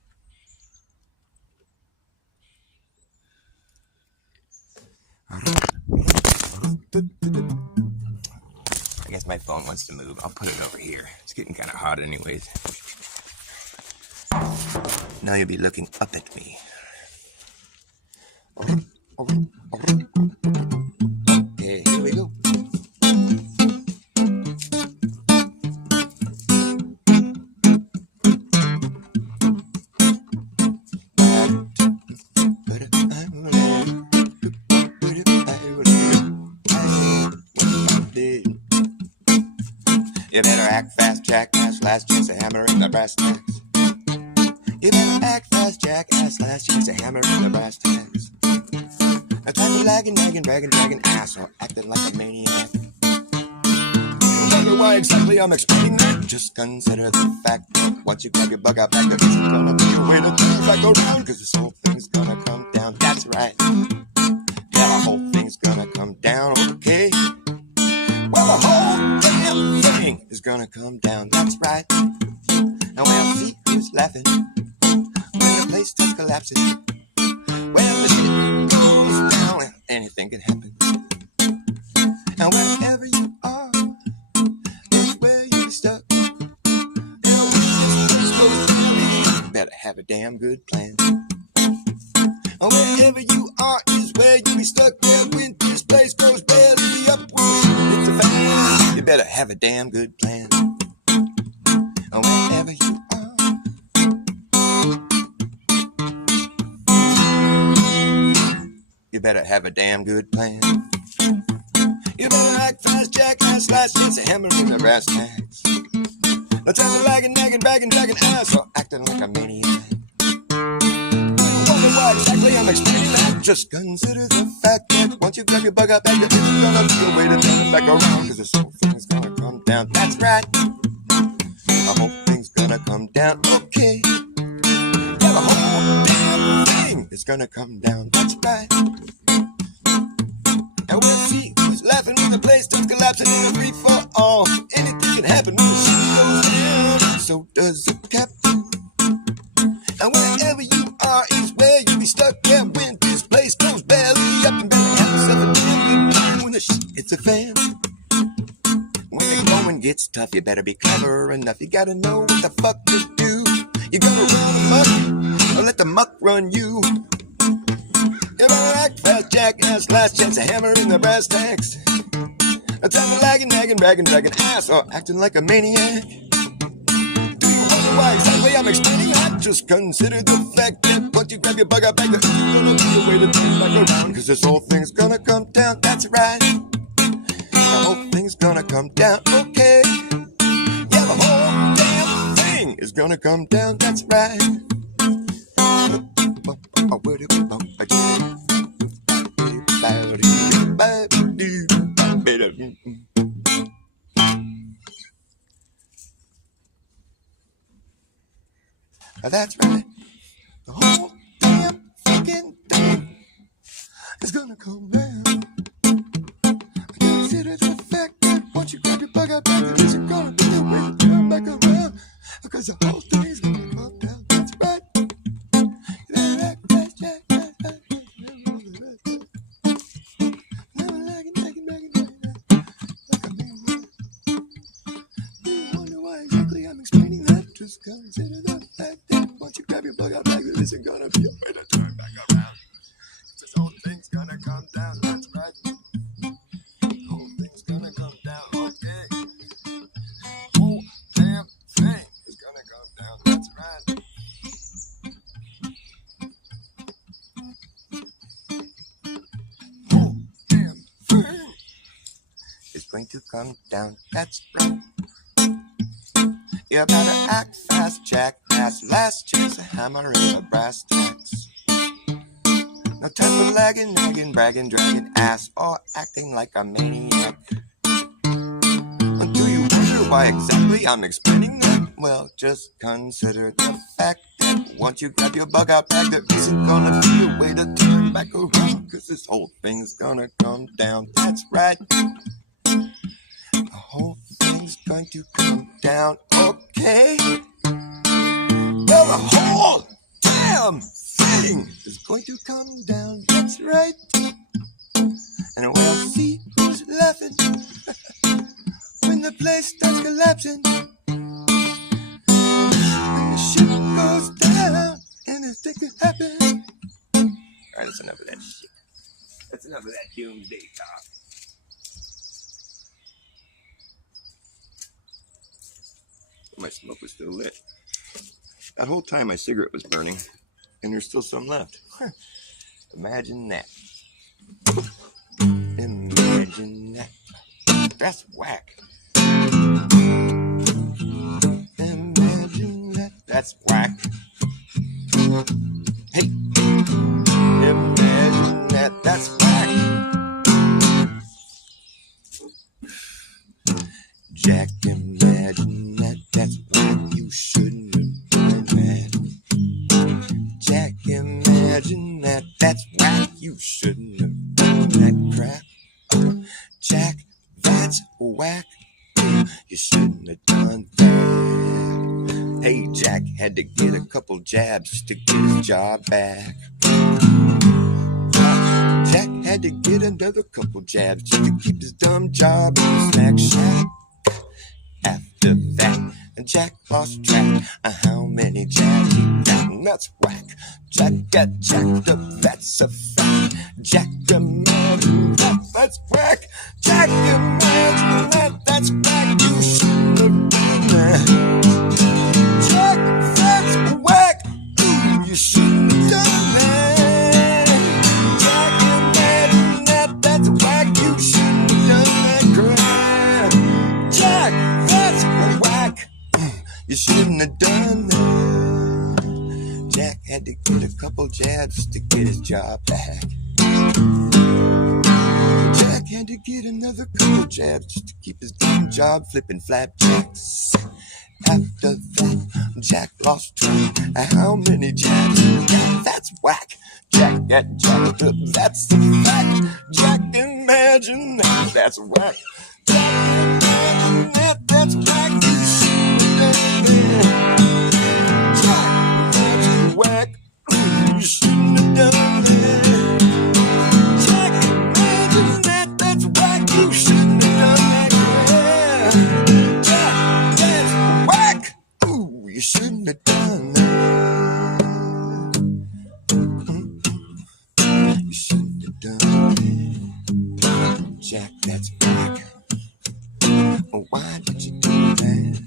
I guess my phone wants to move. I'll put it over here. It's getting kind of hot anyways. Now you'll be looking up at me. Okay, here we go. You better act fast, jackass, last chance to hammer in the brass tacks. You better act fast, jackass, last chance to hammer in the brass tacks. I tried to lagging, nagging, bragging, dragging asshole, acting like a maniac. You wonder why exactly I'm explaining that? Just consider the fact that once you grab your bug out back, there isn't gonna be a way to turn back around, cause this whole thing's gonna come down, that's right. Yeah, the whole thing's gonna come down, okay? Well, the whole damn thing is gonna come down, that's right. Now we'll see who's laughing when the place starts collapsing. Well, the shit goes down and anything can happen. And wherever you are is where you'll be stuck. And when this place goes down, you better have a damn good plan. And wherever you are is where you'll be stuck. Yeah, when this place goes belly up, it's a fan. You better have a damn good plan. And wherever you are, you better have a damn good plan. You better act fast, jackass, last chance to hammer in the brass tacks. Let's have a lagging, nagging, bragging, dragging ass, or acting like a maniac. Why exactly I'm explaining that? Just consider the fact that once you grab your bug out back, there isn't gonna be a way to turn it back around, cause this whole thing's gonna come down, that's right. The whole thing's gonna come down, okay? Yeah, the whole damn thing is gonna come down, that's right. Now we'll see who's laughing when the place starts collapsing in a free for all. Anything can happen when the shit goes down. So does the captain. And wherever you are is where you'll be stuck. Yeah, when this place goes belly up, and better have yourself a damn good time when the shit hits a fan. When the going gets tough, you better be clever enough. You gotta know what the fuck to do. You gotta run amok, or let the muck run you. You better act fast, jackass, last chance to hammer in the brass tacks. A time of lagging, nagging, bragging, dragging ass, or acting like a maniac. Do you wonder why exactly I'm explaining that? Just consider the fact that once you grab your bug out back, there isn't gonna be a way to turn back around, cause this whole thing's gonna come down, that's right. The whole thing's gonna come down, okay? Yeah, the whole damn thing is gonna come down, that's right. That's right. The whole damn fucking thing is gonna come down. Consider the fact that once you grab your bug out back, there isn't gonna be a way to turn back around, because the whole thing's gonna come down. That's right. Just consider the fact that once you grab your bug out back, there isn't gonna be a way to turn back around. This whole thing's gonna come down, that's right. The whole thing's gonna come down, okay. The whole damn thing is gonna come down, that's right. going to come down. That's right. You better act fast, Jack. That's last chance to hammer in the brass tacks. No time for lagging, nagging, bragging, dragging ass, or acting like a maniac. Do you wonder why exactly I'm explaining that? Well, just consider the fact that once you grab your bug out bag, there isn't gonna be a way to turn back around, cause this whole thing's gonna come down. That's right. The whole thing's going to come down, okay? Well, the whole damn thing is going to come down, that's right. And we'll see who's laughing when the place starts collapsing. When the ship goes down and it's going to happen. Alright, that's enough of that shit. That's enough of that doomsday talk. My smoke was still lit. That whole time my cigarette was burning, and there's still some left. Imagine that. Imagine that. That's whack. Imagine that. That's whack. Hey. Imagine that. That's whack. Jack, imagine that. That's whack. You shouldn't have done that. Jack, imagine that. That's whack. You shouldn't have done that crap. Jack, that's whack. You shouldn't have done that. Hey, Jack had to get a couple jabs just to get his job back. Jack had to get another couple jabs just to keep his dumb job in the snack shack. After that, Jack lost track of how many jabs he got, and that's whack. Jack got jacked up, that's a fact. Jack, imagine that, that's whack. Jack, imagine that, that's whack. You shouldn't have done that. Jack, that's whack. Ooh, you shouldn't have done that. Jack, imagine that, that's whack. You shouldn't have done that crap. Jack, that's whack. You shouldn't have done that. Jack had to get a couple jabs to get his job back. Jack had to get another couple jabs just to keep his damn job flipping flapjacks. After that, Jack lost track of how many jabs he got. That's whack. Jack got jacked up, that's the fact. Jack, imagine that, that's whack. Jack, imagine that, that's whack. You shouldn't have done that. Jack, that's whack. You shouldn't have done that. Jack, imagine that, that's whack. You shouldn't have done that. Jack, that's whack. Ooh, you shouldn't have done that. You shouldn't have done that. Jack, that's whack. Why did you do that?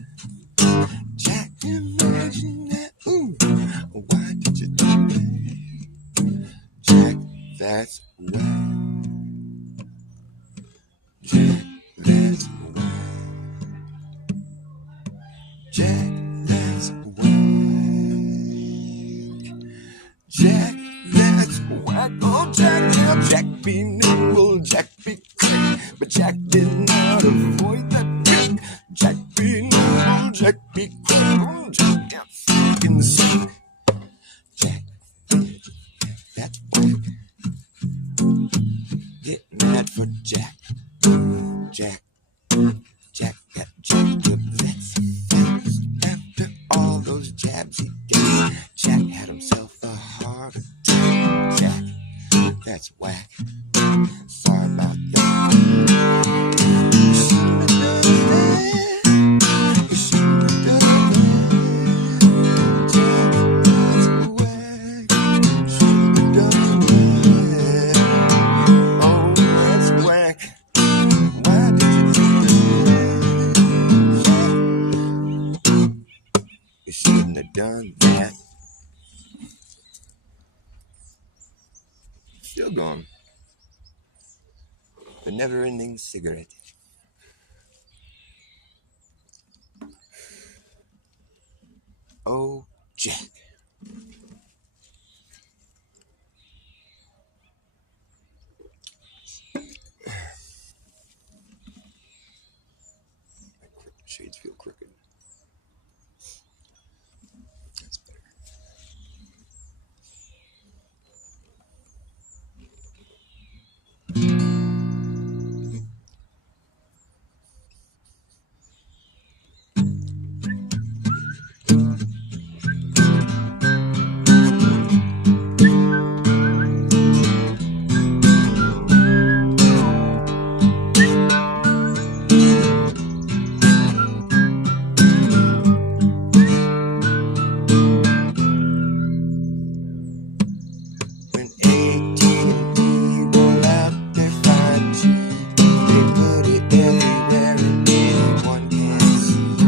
Jack, imagine that. Ooh, why did you do that? Jack, that's whack. Jack, that's whack. Jack, that's whack. Jack, that's whack. Oh, Jack, now Jack be nimble, Jack be quick, but Jack did not avoid that trick. Jack be nimble, Jack be quick, oh, Jack got fucking sick. Jack, that's whack. Get mad for Jack. Jack, Jack got jacked up, that's a fact. After all those jabs he got, Jack had himself a heart attack. Jack, that's whack. Sorry about that. You shouldn't have done that. You shouldn't have done that. Jack, that's whack. You shouldn't have done that. Oh, that's whack. Why did you do that? You shouldn't have done that. Still going. The never-ending cigarette. Oh, Jack. My shades feel crooked. That's better. When AT&T roll out their 5G, they put it everywhere and anyone can see.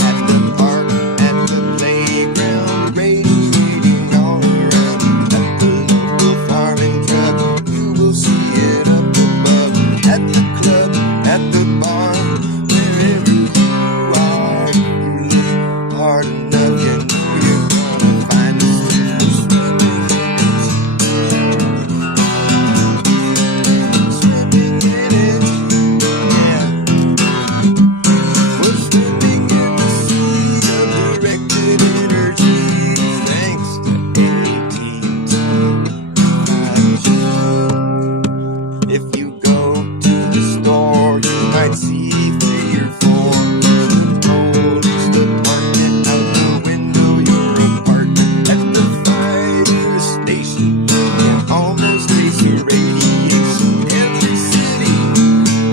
At the park, at the playground, radiating all around. At the local farming truck, you will see it up above. At the club, at the bar, wherever you are, if you look hard enough, you know you're gonna find the still swimming in it. Swimming in it, yeah. We're swimming in the sea of directed energy, thanks to AT&T 5G. If you go to the store, you might see 3 or 4 police department out the window your apartment. At the fire station, and almost laser radiation. Every city,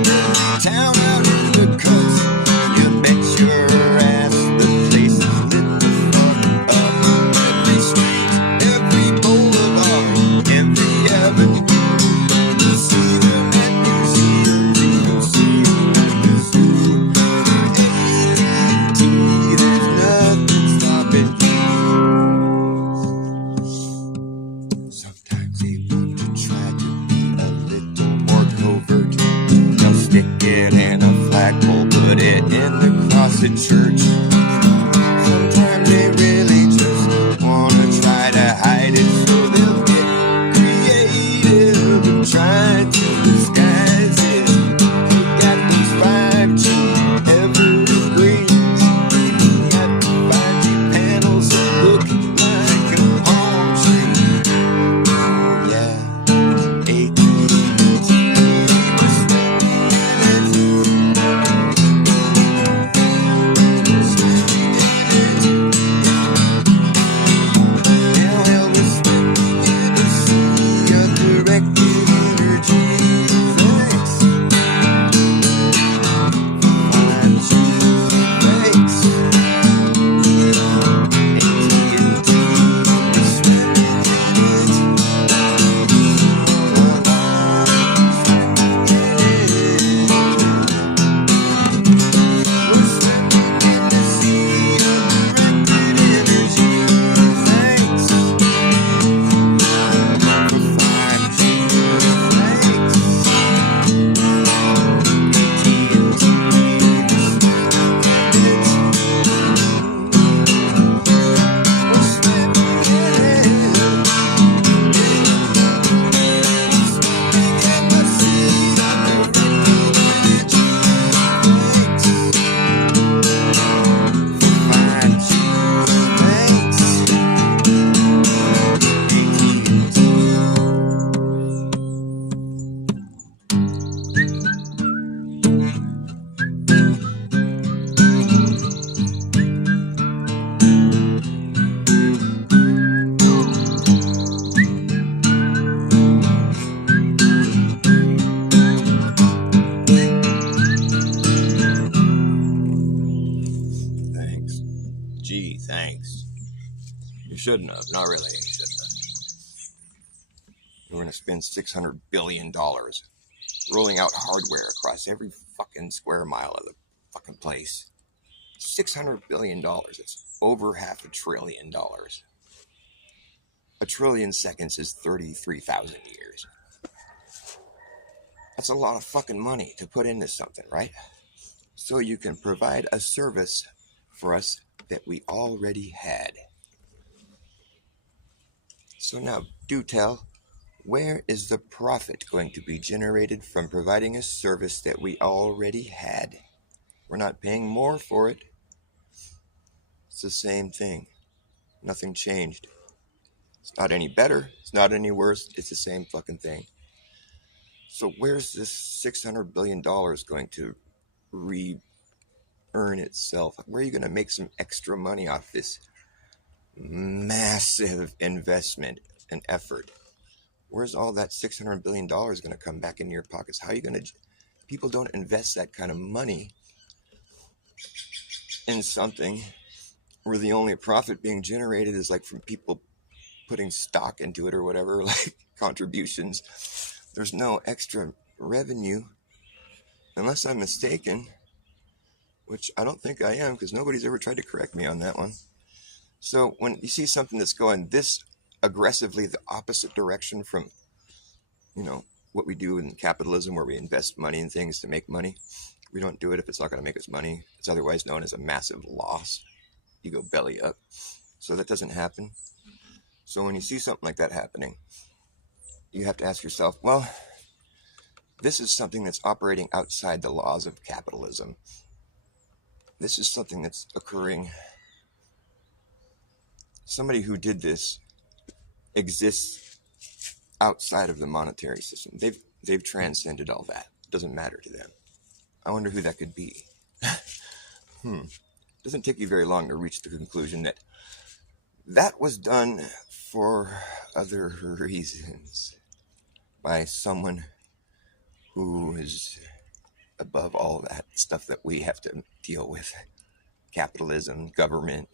every town out in the cuts, you bet your ass the place is lit the fuck up. Every street, every boulevard, every avenue, you see them at museums, you can see them at the zoo. For AT&T, there's nothing stopping you. Sometimes they want to try to be a little more covert. They'll stick it in a flagpole, put it in the cross at church. Sometimes they really just want to try to hide it, so they'll get creative and try to disguise it. You got those 5G evergreens, you got the 5G panels that look like a palm tree. Oh yeah, AT&T, we're swimming in it. Swimming in it. Yeah, well, we're swimming in the sea of directed energy, thanks 5G, thanks AT&T, we're swimming in it. We're swimming in the sea of directed energy, thanks for 5G, thanks AT&T, we're swimming in it. We're swimming in it. Swimming in the sea of directed energy, thanks for 5G, thanks AT&T. Thanks. Gee, thanks. You shouldn't have. Not really. You shouldn't have. We're going to spend $600 billion rolling out hardware across every fucking square mile of the fucking place. $600 billion. It's over $500 billion. A trillion seconds is 33,000 years. That's a lot of fucking money to put into something, right? So you can provide a service for us that we already had. So now, do tell, where is the profit going to be generated from providing a service that we already had? We're not paying more for it. It's the same thing. Nothing changed. It's not any better. It's not any worse. It's the same fucking thing. So where's this $600 billion going to re-earn itself? Where are you going to make some extra money off this massive investment and effort? Where's all that $600 billion going to come back into your pockets? How are you going to... People don't invest that kind of money in something where the only profit being generated is like from people putting stock into it or whatever, like contributions. There's no extra revenue, unless I'm mistaken, which I don't think I am, because nobody's ever tried to correct me on that one. So when you see something that's going this aggressively the opposite direction from, what we do in capitalism, where we invest money in things to make money, we don't do it if it's not going to make us money. It's otherwise known as a massive loss. You go belly up. So that doesn't happen. So when you see something like that happening, you have to ask yourself, well, this is something that's operating outside the laws of capitalism. This is something that's occurring. Somebody who did this exists outside of the monetary system. They've transcended all that. It doesn't matter to them. I wonder who that could be. Doesn't take you very long to reach the conclusion that that was done for other reasons by someone who is above all that stuff that we have to deal with. Capitalism, government,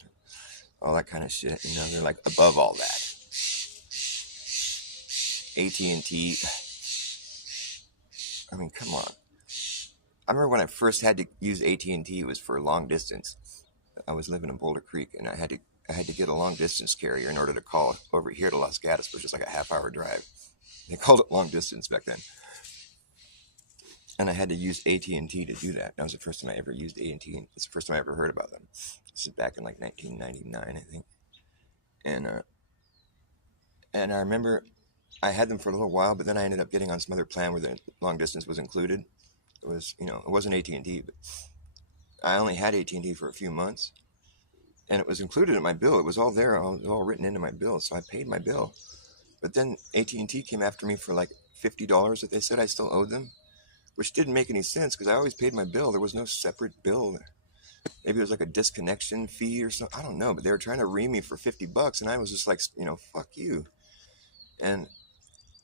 all that kind of shit. They're like above all that. AT&T. I mean, come on. I remember when I first had to use AT&T, it was for long distance. I was living in Boulder Creek, and I had to get a long distance carrier in order to call over here to Los Gatos, which is like a half-hour drive. They called it long distance back then. And I had to use AT&T to do that. That was the first time I ever used AT&T. It's the first time I ever heard about them. This is back in like 1999, I think. And I remember I had them for a little while, but then I ended up getting on some other plan where the long distance was included. It was, it wasn't AT&T, but I only had AT&T for a few months, and it was included in my bill. It was all there, all written into my bill, so I paid my bill. But then AT&T came after me for like $50 that they said I still owed them, which didn't make any sense because I always paid my bill. There was no separate bill. Maybe it was like a disconnection fee or something. I don't know, but they were trying to ream me for $50, and I was just like, fuck you. And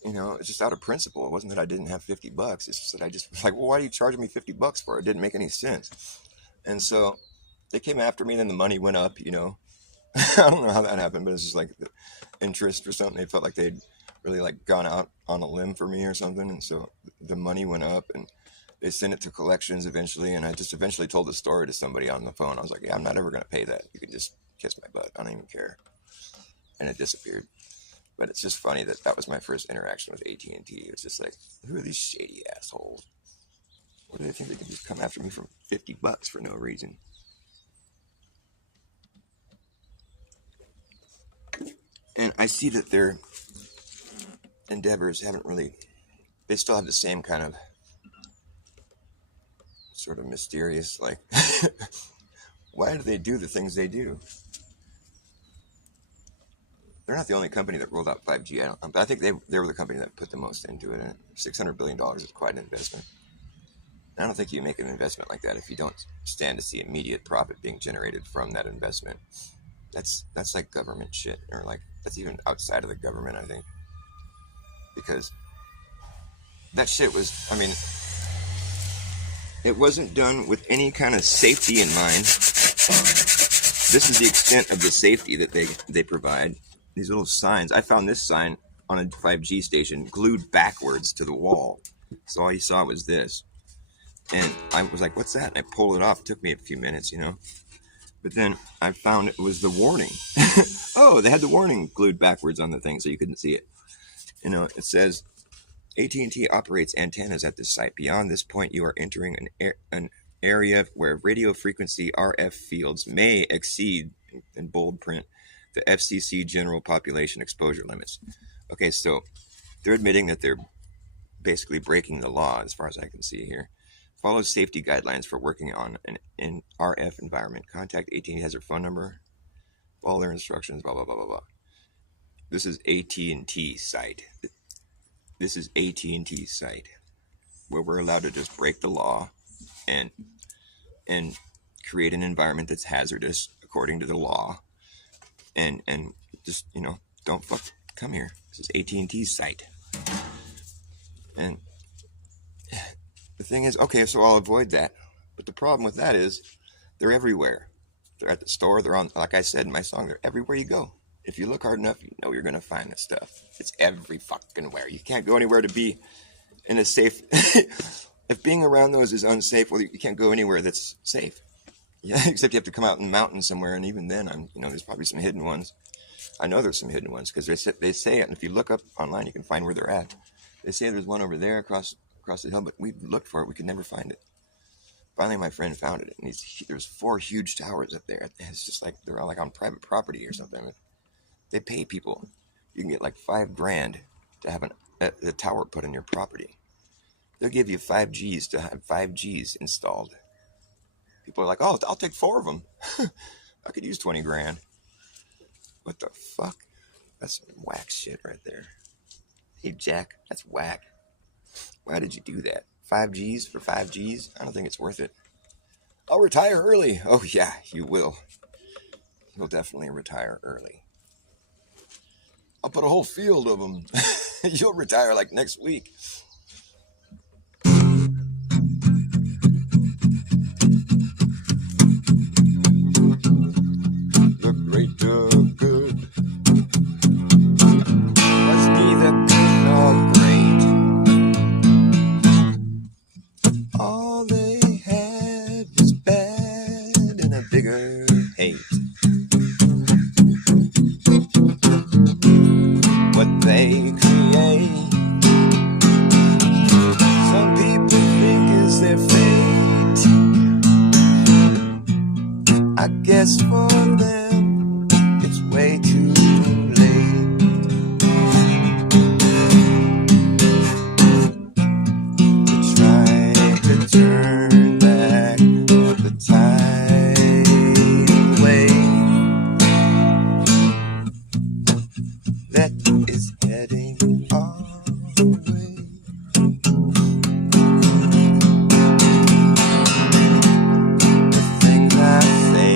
it's just out of principle. It wasn't that I didn't have $50. It's just that I just was like, well, why are you charging me $50 for it? It didn't make any sense. And so they came after me, and then the money went up, I don't know how that happened, but it's just like the interest or something. They felt like they'd really like gone out on a limb for me or something. And so the money went up, and they sent it to collections eventually. And I just eventually told the story to somebody on the phone. I was like, yeah, I'm not ever going to pay that. You can just kiss my butt. I don't even care. And it disappeared. But it's just funny that was my first interaction with AT&T. It was just like, who are these shady assholes? What do they think they can just come after me for $50 for no reason? And I see that their endeavors haven't really... They still have the same kind of sort of mysterious, like... why do they do the things they do? They're not the only company that rolled out 5G. I think they were the company that put the most into it. And $600 billion is quite an investment. And I don't think you make an investment like that if you don't stand to see immediate profit being generated from that investment. That's like government shit, or like that's even outside of the government, I think. Because that shit was, it wasn't done with any kind of safety in mind. This is the extent of the safety that they provide. These little signs. I found this sign on a 5G station glued backwards to the wall. So all you saw was this. And I was like, what's that? And I pulled it off. It took me a few minutes, But then I found it was the warning. Oh, they had the warning glued backwards on the thing so you couldn't see it. It says, AT&T operates antennas at this site. Beyond this point, you are entering an area where radio frequency RF fields may exceed, in bold print, the FCC general population exposure limits. Okay, so they're admitting that they're basically breaking the law, as far as I can see here. Follows safety guidelines for working on an RF environment. Contact AT&T, has their phone number, follow their instructions, blah, blah, blah, blah, blah. This is AT&T site. This is AT&T site where we're allowed to just break the law and create an environment that's hazardous according to the law, and just, you know, don't come here. This is AT&T's site. And the thing is, okay, so I'll avoid that. But the problem with that is they're everywhere. They're at the store. They're on, like I said in my song, they're everywhere you go. If you look hard enough, you know you're going to find this stuff. It's every fucking where. You can't go anywhere to be in a safe... If being around those is unsafe, well, you can't go anywhere that's safe. Yeah, except you have to come out in the mountains somewhere, and even then, there's probably some hidden ones. I know there's some hidden ones, because they say it, and if you look up online, you can find where they're at. They say there's one over there across the hill, but we looked for it. We could never find it. Finally, my friend found it, and there's 4 huge towers up there. It's just like they're all like on private property or something. They pay people. You can get like $5,000 to have a tower put on your property. They'll give you 5 Gs to have 5 Gs installed. People are like, oh, I'll take 4 of them. I could use 20 grand. What the fuck? That's some whack shit right there. Hey, Jack, that's whack. Why did you do that? 5 Gs for 5 Gs? I don't think it's worth it. I'll retire early. Oh, yeah, you will. You'll definitely retire early. I'll put a whole field of them. You'll retire like next week. The great good. Must be the good or great. All they had was bad and a bigger hate. What they create, some people think is their fate. I guess for them it's way too late to try to turn back the tidal wave that is heading our way. The things I say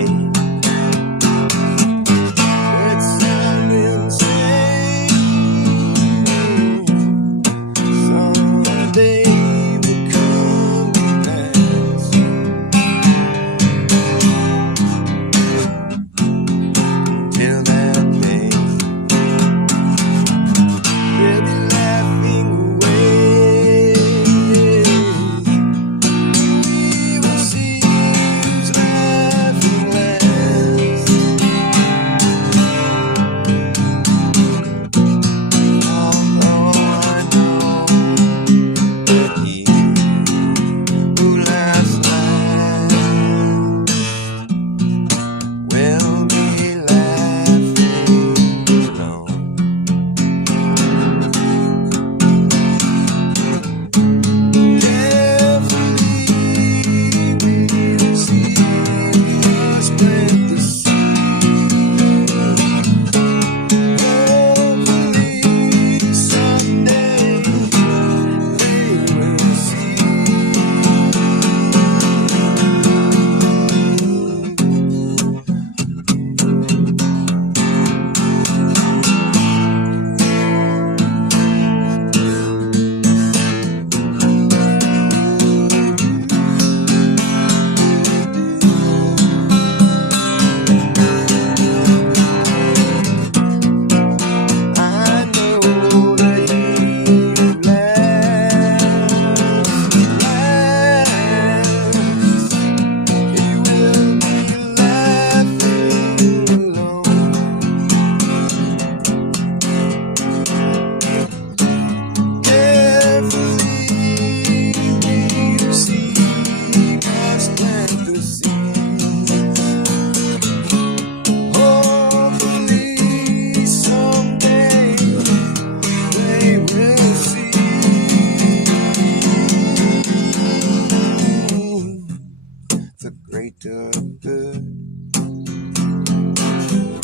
of good.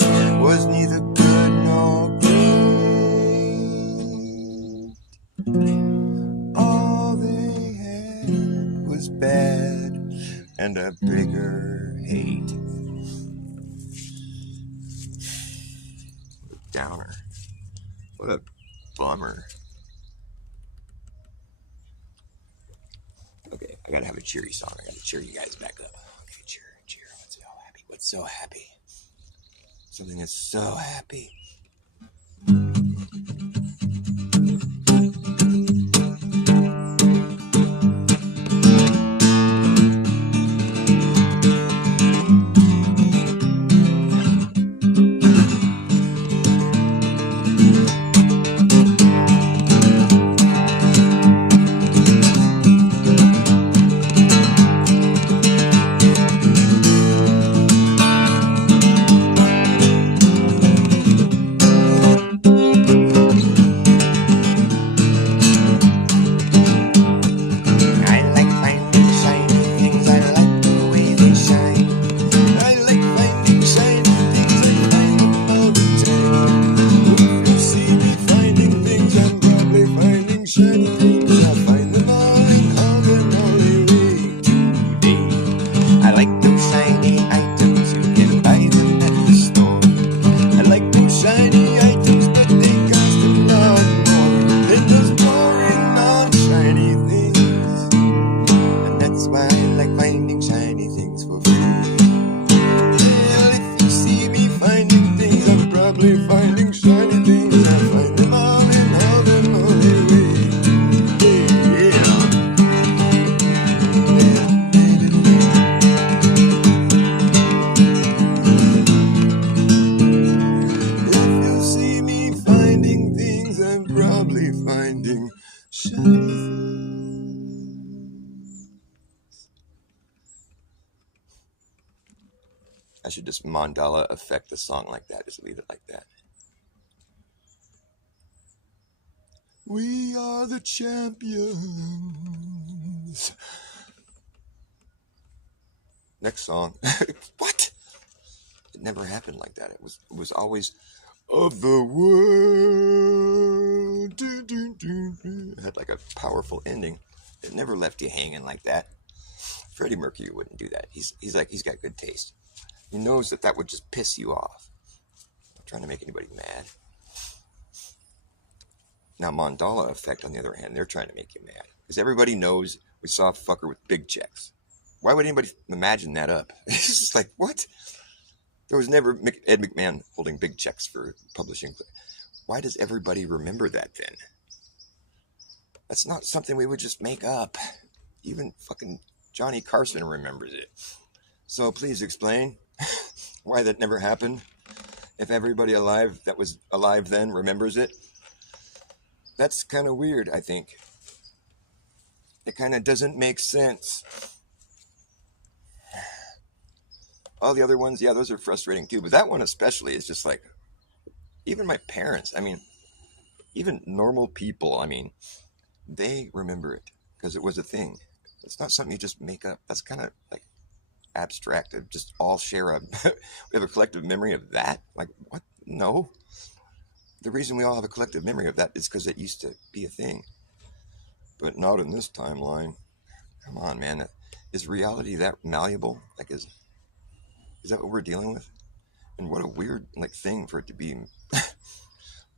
It was neither good nor great. All they had was bad and a bigger hate. Downer. What a bummer. Okay, I gotta have a cheery song. I gotta cheer you guys back up. Okay, cheer, cheer. What's so happy? What's so happy? Something that's so happy. I should just mandala effect the song like that. Just leave it like that. We are the champions. Next song. What? It never happened like that. It was always of the world. It had like a powerful ending. It never left you hanging like that. Freddie Mercury wouldn't do that. He's got good taste. He knows that would just piss you off. I'm not trying to make anybody mad. Now, Mandala Effect, on the other hand, they're trying to make you mad. Because everybody knows we saw a fucker with big checks. Why would anybody imagine that up? It's just like, what? There was never Ed McMahon holding big checks for publishing. Why does everybody remember that then? That's not something we would just make up. Even fucking Johnny Carson remembers it. So please explain why that never happened. If everybody alive that was alive then remembers it. That's kind of weird, I think. It kind of doesn't make sense. All the other ones, yeah, those are frustrating too. But that one especially is just like, even my parents, I mean, even normal people, I mean, they remember it because it was a thing. It's not something you just make up. That's kind of like abstract. Just all share we have a collective memory of that. Like, what? No. The reason we all have a collective memory of that is because it used to be a thing. But not in this timeline. Come on, man. Is reality that malleable? Like, is that what we're dealing with? And what a weird thing for it to be.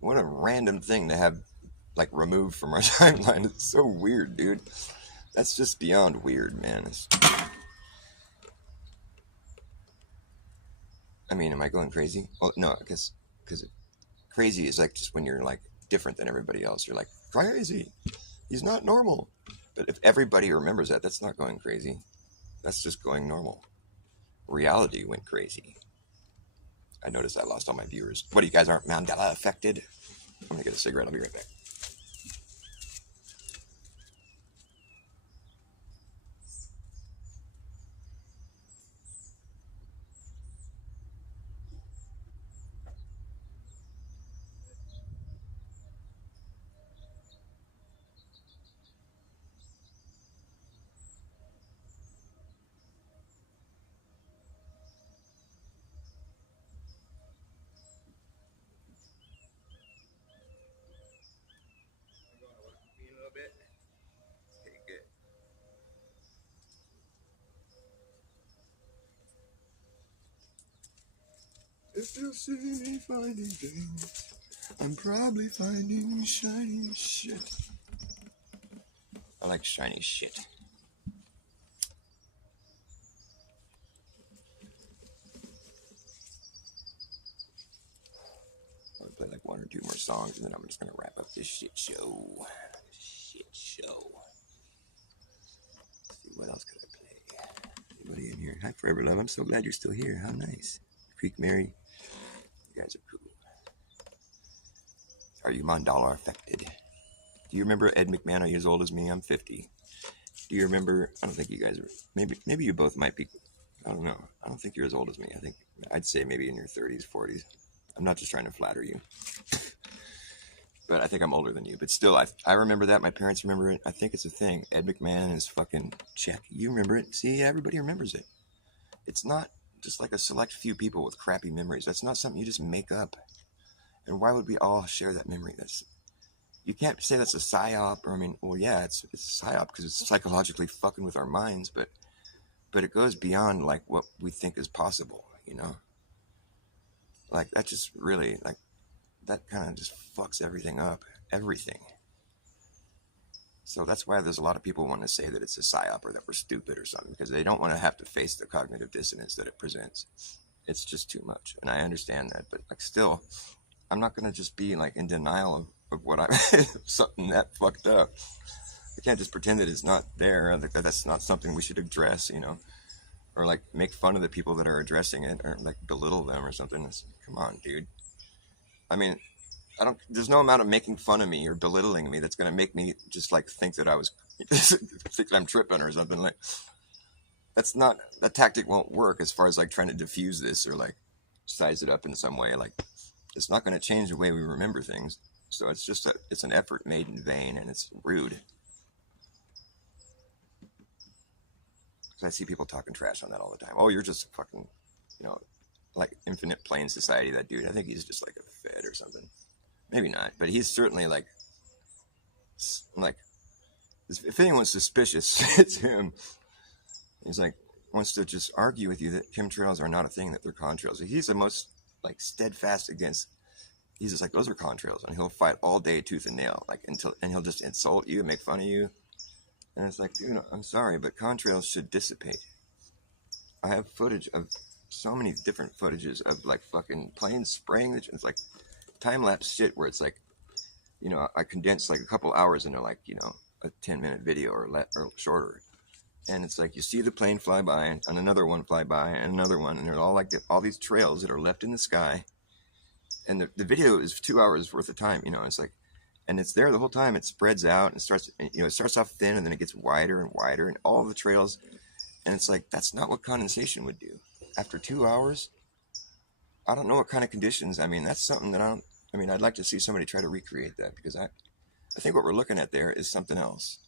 What a random thing to have removed from our timeline. It's so weird, dude. That's just beyond weird, man. I mean, am I going crazy? Well, no, I guess because crazy is just when you're different than everybody else. You're crazy. He's not normal. But if everybody remembers that, that's not going crazy. That's just going normal. Reality went crazy. I noticed I lost all my viewers. What, you guys aren't Mandela affected? I'm going to get a cigarette. I'll be right back. If you see me finding things, I'm probably finding shiny shit. I like shiny shit. I'll play like one or two more songs and then I'm just gonna wrap up this shit show. Shit show. Let's see, what else could I play? Anybody in here? Hi, Forever Love. I'm so glad you're still here. How nice. Creek Mary. You guys are cool. Are you Mandala affected? Do you remember Ed McMahon? Are you as old as me? I'm 50. Do you remember? I don't think you guys are. Maybe you both might be. I don't know. I don't think you're as old as me. I think I'd say maybe in your 30s, 40s. I'm not just trying to flatter you. But I think I'm older than you. But still, I remember that. My parents remember it. I think it's a thing. Ed McMahon and his fucking check. You remember it. See, everybody remembers it. It's not just like a select few people with crappy memories. That's not something you just make up. And why would we all share that memory? You can't say that's a psyop. Or, I mean, well, yeah, it's a psyop because it's psychologically fucking with our minds. But it goes beyond, like, what we think is possible, you know? Like, that just really, like, that kind of just fucks everything up. Everything. So that's why there's a lot of people want to say that it's a psyop or that we're stupid or something, because they don't want to have to face the cognitive dissonance that it presents. It's just too much. And I understand that. But, like, still, I'm not going to just be, like, in denial of what I'm something that fucked up. I can't just pretend that it's not there, that that's not something we should address, you know, or like make fun of the people that are addressing it, or like belittle them or something. Come on, dude. I mean, there's no amount of making fun of me or belittling me that's going to make me just like think that think that I'm tripping or something. Like, that tactic won't work as far as like trying to diffuse this or like size it up in some way. Like, it's not going to change the way we remember things. So it's just it's an effort made in vain, and it's rude. Because I see people talking trash on that all the time. Oh, you're just a fucking, you know, like Infinite Plane Society, that dude. I think he's just like a fed or something. Maybe not, but he's certainly like, if anyone's suspicious, it's him. He's like, wants to just argue with you that chemtrails are not a thing, that they're contrails. He's the most like steadfast against. He's just like, those are contrails, and he'll fight all day tooth and nail, like and he'll just insult you and make fun of you. And it's like, dude, I'm sorry, but contrails should dissipate. I have footage of so many different footages of like fucking planes spraying it's like time-lapse shit where it's like, you know, I condense like a couple hours into like, you know, a 10-minute video or shorter. And it's like you see the plane fly by and another one fly by and another one, and they're all like all these trails that are left in the sky. And the video is 2 hours worth of time, you know. It's like, and it's there the whole time. It spreads out and it starts off thin, and then it gets wider and wider, and all the trails. And it's like, that's not what condensation would do. After 2 hours, I don't know what kind of conditions. I mean, that's something that I'd like to see somebody try to recreate that, because I think what we're looking at there is something else.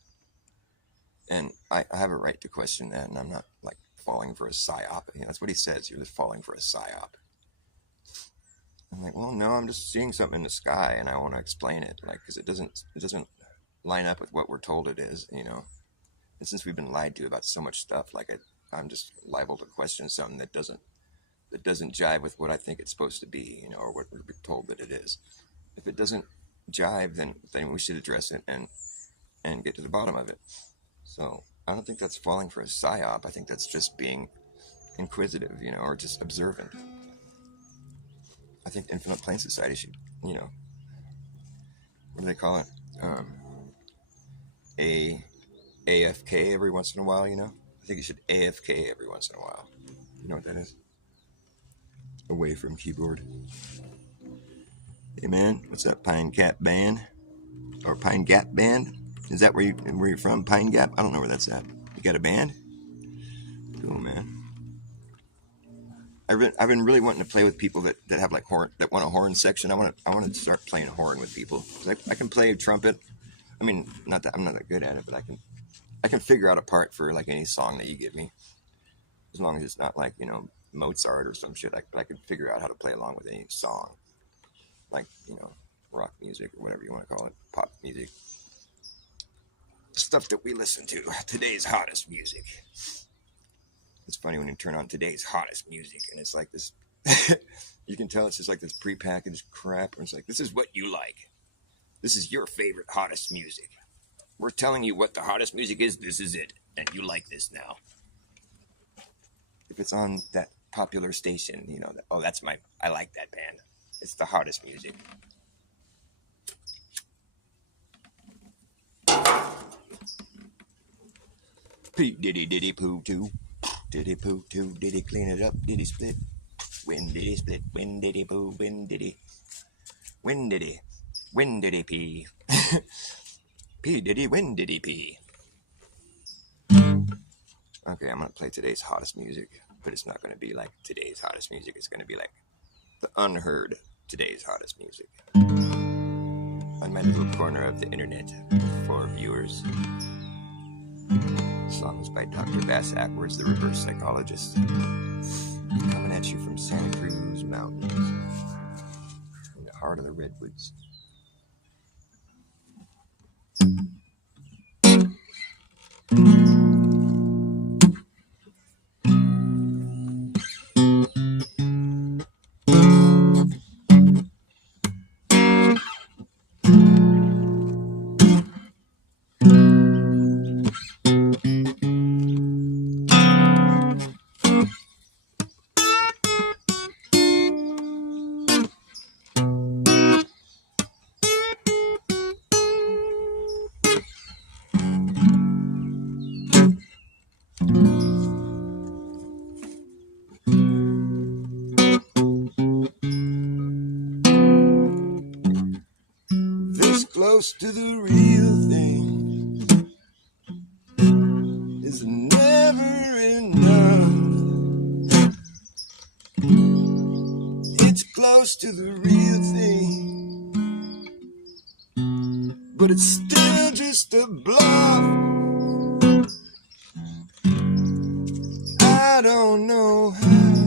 And I have a right to question that, and I'm not like falling for a psyop. You know, that's what he says. You're just falling for a psyop. I'm like, well, no, I'm just seeing something in the sky, and I want to explain it, like, because it doesn't line up with what we're told it is, you know. And since we've been lied to about so much stuff, like I'm just liable to question something that doesn't jive with what I think it's supposed to be, you know, or what we're told that it is. If it doesn't jive, then we should address it and get to the bottom of it. So I don't think that's falling for a psyop. I think that's just being inquisitive, you know, or just observant. I think Infinite Plane Society should, you know, what do they call it? AFK every once in a while, you know? I think you should AFK every once in a while. You know what that is? Away from keyboard. Hey man, what's up, Pine Gap Band? Or Pine Gap Band? Is that where you're from? Pine Gap? I don't know where that's at. You got a band? Cool, man. I've been really wanting to play with people that have like horn, that want a horn section. I want to start playing horn with people. I can play trumpet. I mean, I'm not that good at it, but I can figure out a part for like any song that you give me, as long as it's not like, you know, Mozart or some shit. I can figure out how to play along with any song, like, you know, rock music or whatever you want to call it, pop music, stuff that we listen to. Today's hottest music. It's funny when you turn on today's hottest music, and it's like this You can tell it's just like this prepackaged crap. It's like, this is what you like. This is your favorite hottest music. We're telling you what the hottest music is. This is it. And you like this now. If it's on that popular station, you know, oh, I like that band. It's the hottest music. Pete diddy poo too. Diddy poo too. Did he clean it up? Did he split? When did he split? When did he poo? When did he? When did he? When did he pee? P diddy, when did he pee? Okay, I'm gonna play today's hottest music, but it's not gonna be like today's hottest music. It's gonna be like the unheard today's hottest music on my little corner of the internet for viewers. The song is by Dr. Bass Ackwards, the reverse psychologist, coming at you from Santa Cruz Mountains, in the heart of the redwoods. Close to the real thing is never enough. It's close to the real thing, but it's still just a bluff. I don't know how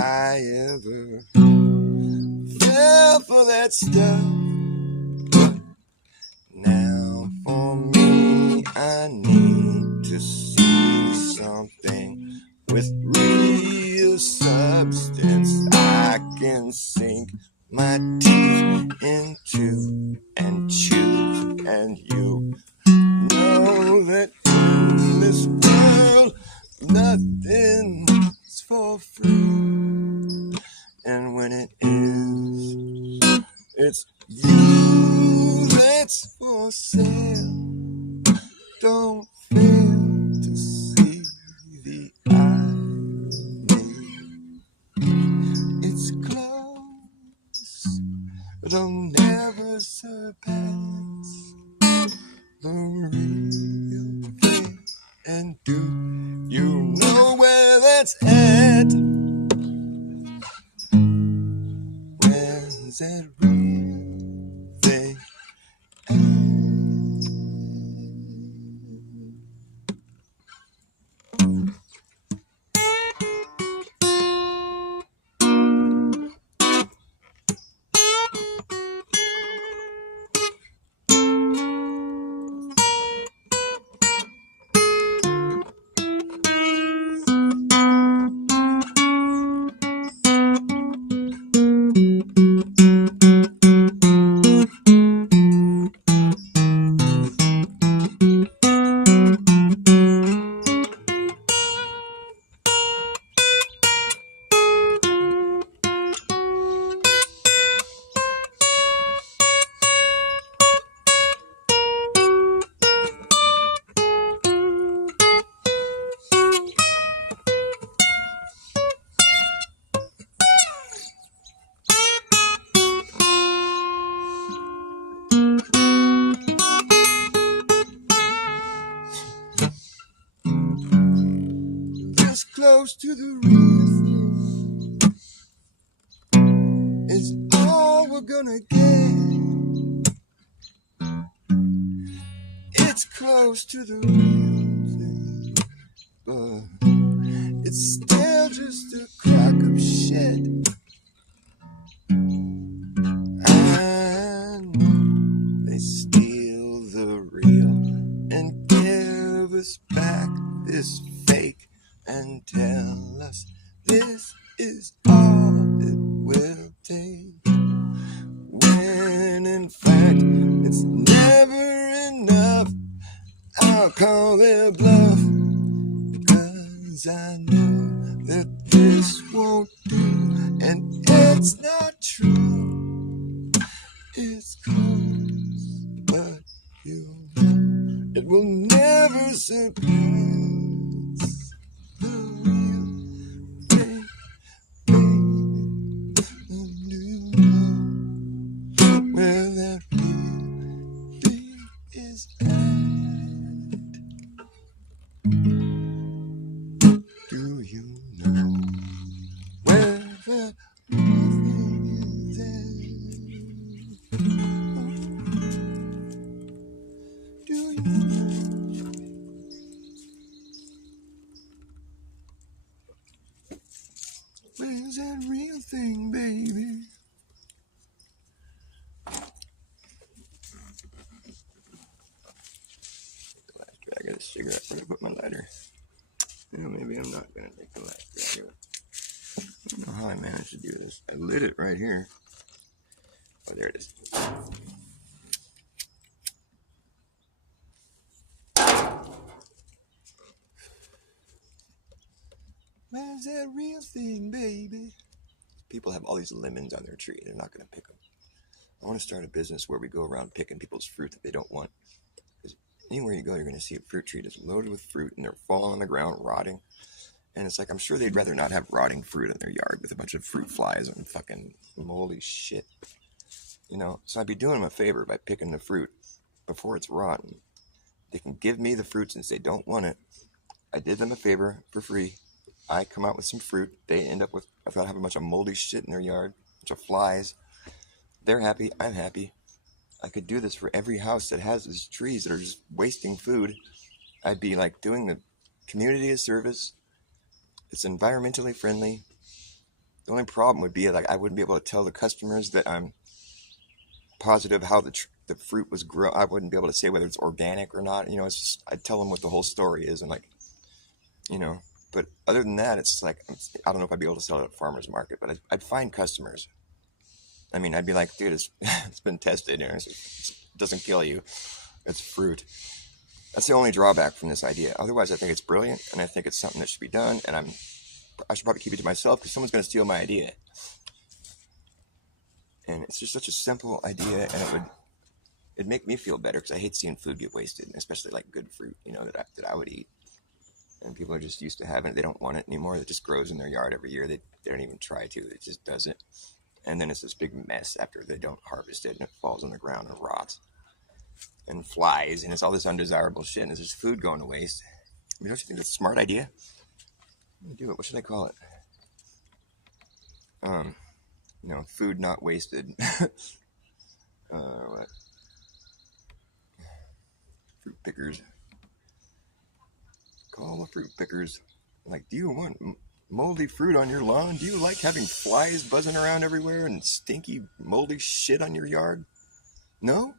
I ever fell for that stuff. Now for me, I need to see something with real substance I can sink my teeth into and chew. And you know that in this world nothing's for free, and when it is, it's you that's for sale. Don't fail to see the irony. It's close, but I'll never surpass the real thing. And do you know where that's at? Where's that real thing at? Close to the real thing is all we're gonna get. It's close to the real thing, but it's still just a crock of shit. And they steal the real and give us back this fake and tell us this is all it will take. When in fact it's never enough. I'll call their bluff, because I know that this won't do. And it's not true, it's close, but you know it will never surpass the real thing, baby. And do you know where that real thing is at? Do you know where that real thing is at? Do you know? Where's that real thing, baby? I got a cigarette. I'm gonna put my lighter. Yeah, maybe I'm not gonna take the last drag. I don't know how I managed to do this. I lit it right here. Oh, there it is. Where's that real thing, baby? People have all these lemons on their tree. They're not gonna pick them. I want to start a business where we go around picking people's fruit that they don't want. Because anywhere you go, you're gonna see a fruit tree that's loaded with fruit, and they're falling on the ground, rotting. And it's like, I'm sure they'd rather not have rotting fruit in their yard with a bunch of fruit flies and fucking moldy shit. You know, so I'd be doing them a favor by picking the fruit before it's rotten. They can give me the fruit since they don't want it. I did them a favor for free. I come out with some fruit. They end up with, I thought, have a bunch of moldy shit in their yard, a bunch of flies. They're happy. I'm happy. I could do this for every house that has these trees that are just wasting food. I'd be like doing the community a service. It's environmentally friendly. The only problem would be like I wouldn't be able to tell the customers that I'm positive how the fruit was grown. I wouldn't be able to say whether it's organic or not. You know, it's just I'd tell them what the whole story is and like, you know. But other than that, it's like I don't know if I'd be able to sell it at farmers market, but I'd find customers. I mean, I'd be like, dude, it's been tested. You know, it doesn't kill you. It's fruit. That's the only drawback from this idea. Otherwise, I think it's brilliant, and I think it's something that should be done. And I should probably keep it to myself because someone's going to steal my idea. And it's just such a simple idea, and it'd make me feel better because I hate seeing food get wasted, especially like good fruit, you know, that I would eat. And people are just used to having it. They don't want it anymore. It just grows in their yard every year. They don't even try to. It just does it. And then it's this big mess after they don't harvest it, and it falls on the ground and rots and flies, and it's all this undesirable shit, and it's just food going to waste. I mean, don't you think that's a smart idea? Do it. What should I call it? You know, food not wasted. What? Fruit pickers. Call the fruit pickers. Like, do you want moldy fruit on your lawn? Do you like having flies buzzing around everywhere and stinky, moldy shit on your yard? No?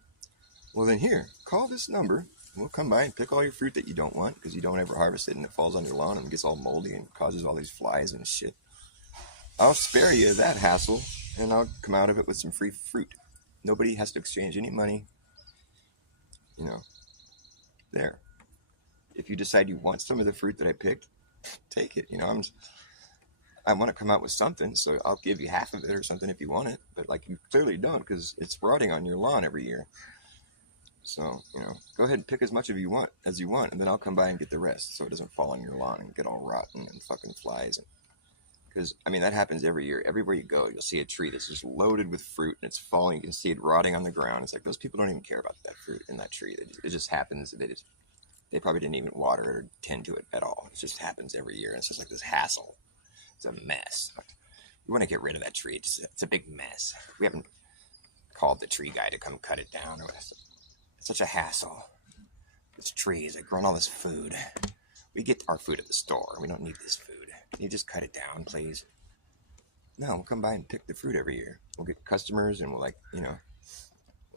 Well, then here, call this number. We'll come by and pick all your fruit that you don't want because you don't ever harvest it and it falls on your lawn and gets all moldy and causes all these flies and shit. I'll spare you that hassle, and I'll come out of it with some free fruit. Nobody has to exchange any money. You know, there. If you decide you want some of the fruit that I picked, take it. You know, I want to come out with something, so I'll give you half of it or something if you want it. But like you clearly don't because it's rotting on your lawn every year. So, you know, go ahead and pick as much as you want, and then I'll come by and get the rest so it doesn't fall on your lawn and get all rotten and fucking flies. Because, I mean, that happens every year. Everywhere you go, you'll see a tree that's just loaded with fruit and it's falling. You can see it rotting on the ground. It's like those people don't even care about that fruit in that tree. It just happens. They probably didn't even water it or tend to it at all. It just happens every year. And it's just like this hassle. It's a mess. We want to get rid of that tree. It's a big mess. We haven't called the tree guy to come cut it down. It's such a hassle. These trees, they're growing all this food. We get our food at the store. We don't need this food. Can you just cut it down, please? No, we'll come by and pick the fruit every year. We'll get customers and we'll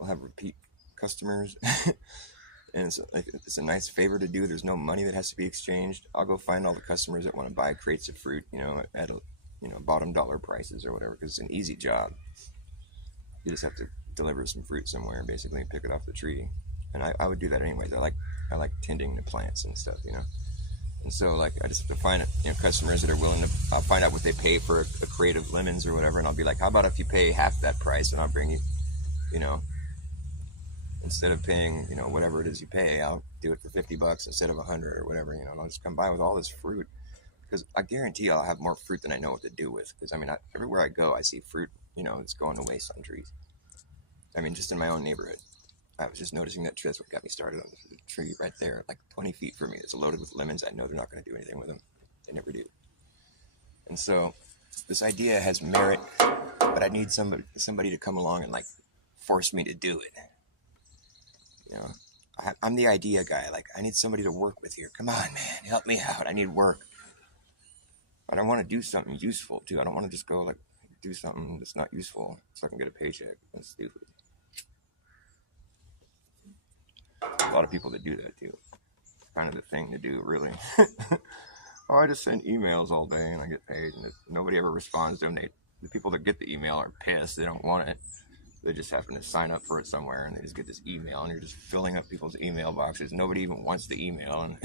have repeat customers. And it's a nice favor to do. There's no money that has to be exchanged. I'll go find all the customers that want to buy crates of fruit, you know, at bottom dollar prices or whatever, because it's an easy job. You just have to deliver some fruit somewhere, basically, and pick it off the tree. And I would do that anyways. I like tending the plants and stuff, And so, like, I just have to find customers that are willing to. I'll find out what they pay for a crate of lemons or whatever, and I'll be like, how about if you pay half that price, and I'll bring you, instead of paying, whatever it is you pay, I'll do it for $50 instead of 100 or whatever, and I'll just come by with all this fruit, because I guarantee I'll have more fruit than I know what to do with. Because everywhere I go, I see fruit, it's going to waste on trees. Just in my own neighborhood. I was just noticing that tree. That's what got me started on the tree right there, like 20 feet from me. It's loaded with lemons. I know they're not going to do anything with them. They never do. And so this idea has merit, but I need somebody to come along and like force me to do it. I'm the idea guy. Like, I need somebody to work with here. Come on, man, help me out. I need work. But I want to do something useful too. I don't want to just go like do something that's not useful so I can get a paycheck. That's stupid. A lot of people that do that too. Kind of the thing to do, really. Oh, I just send emails all day and I get paid, and nobody ever responds to them. The people that get the email are pissed. They don't want it. They just happen to sign up for it somewhere, and they just get this email, and you're just filling up people's email boxes. Nobody even wants the email, and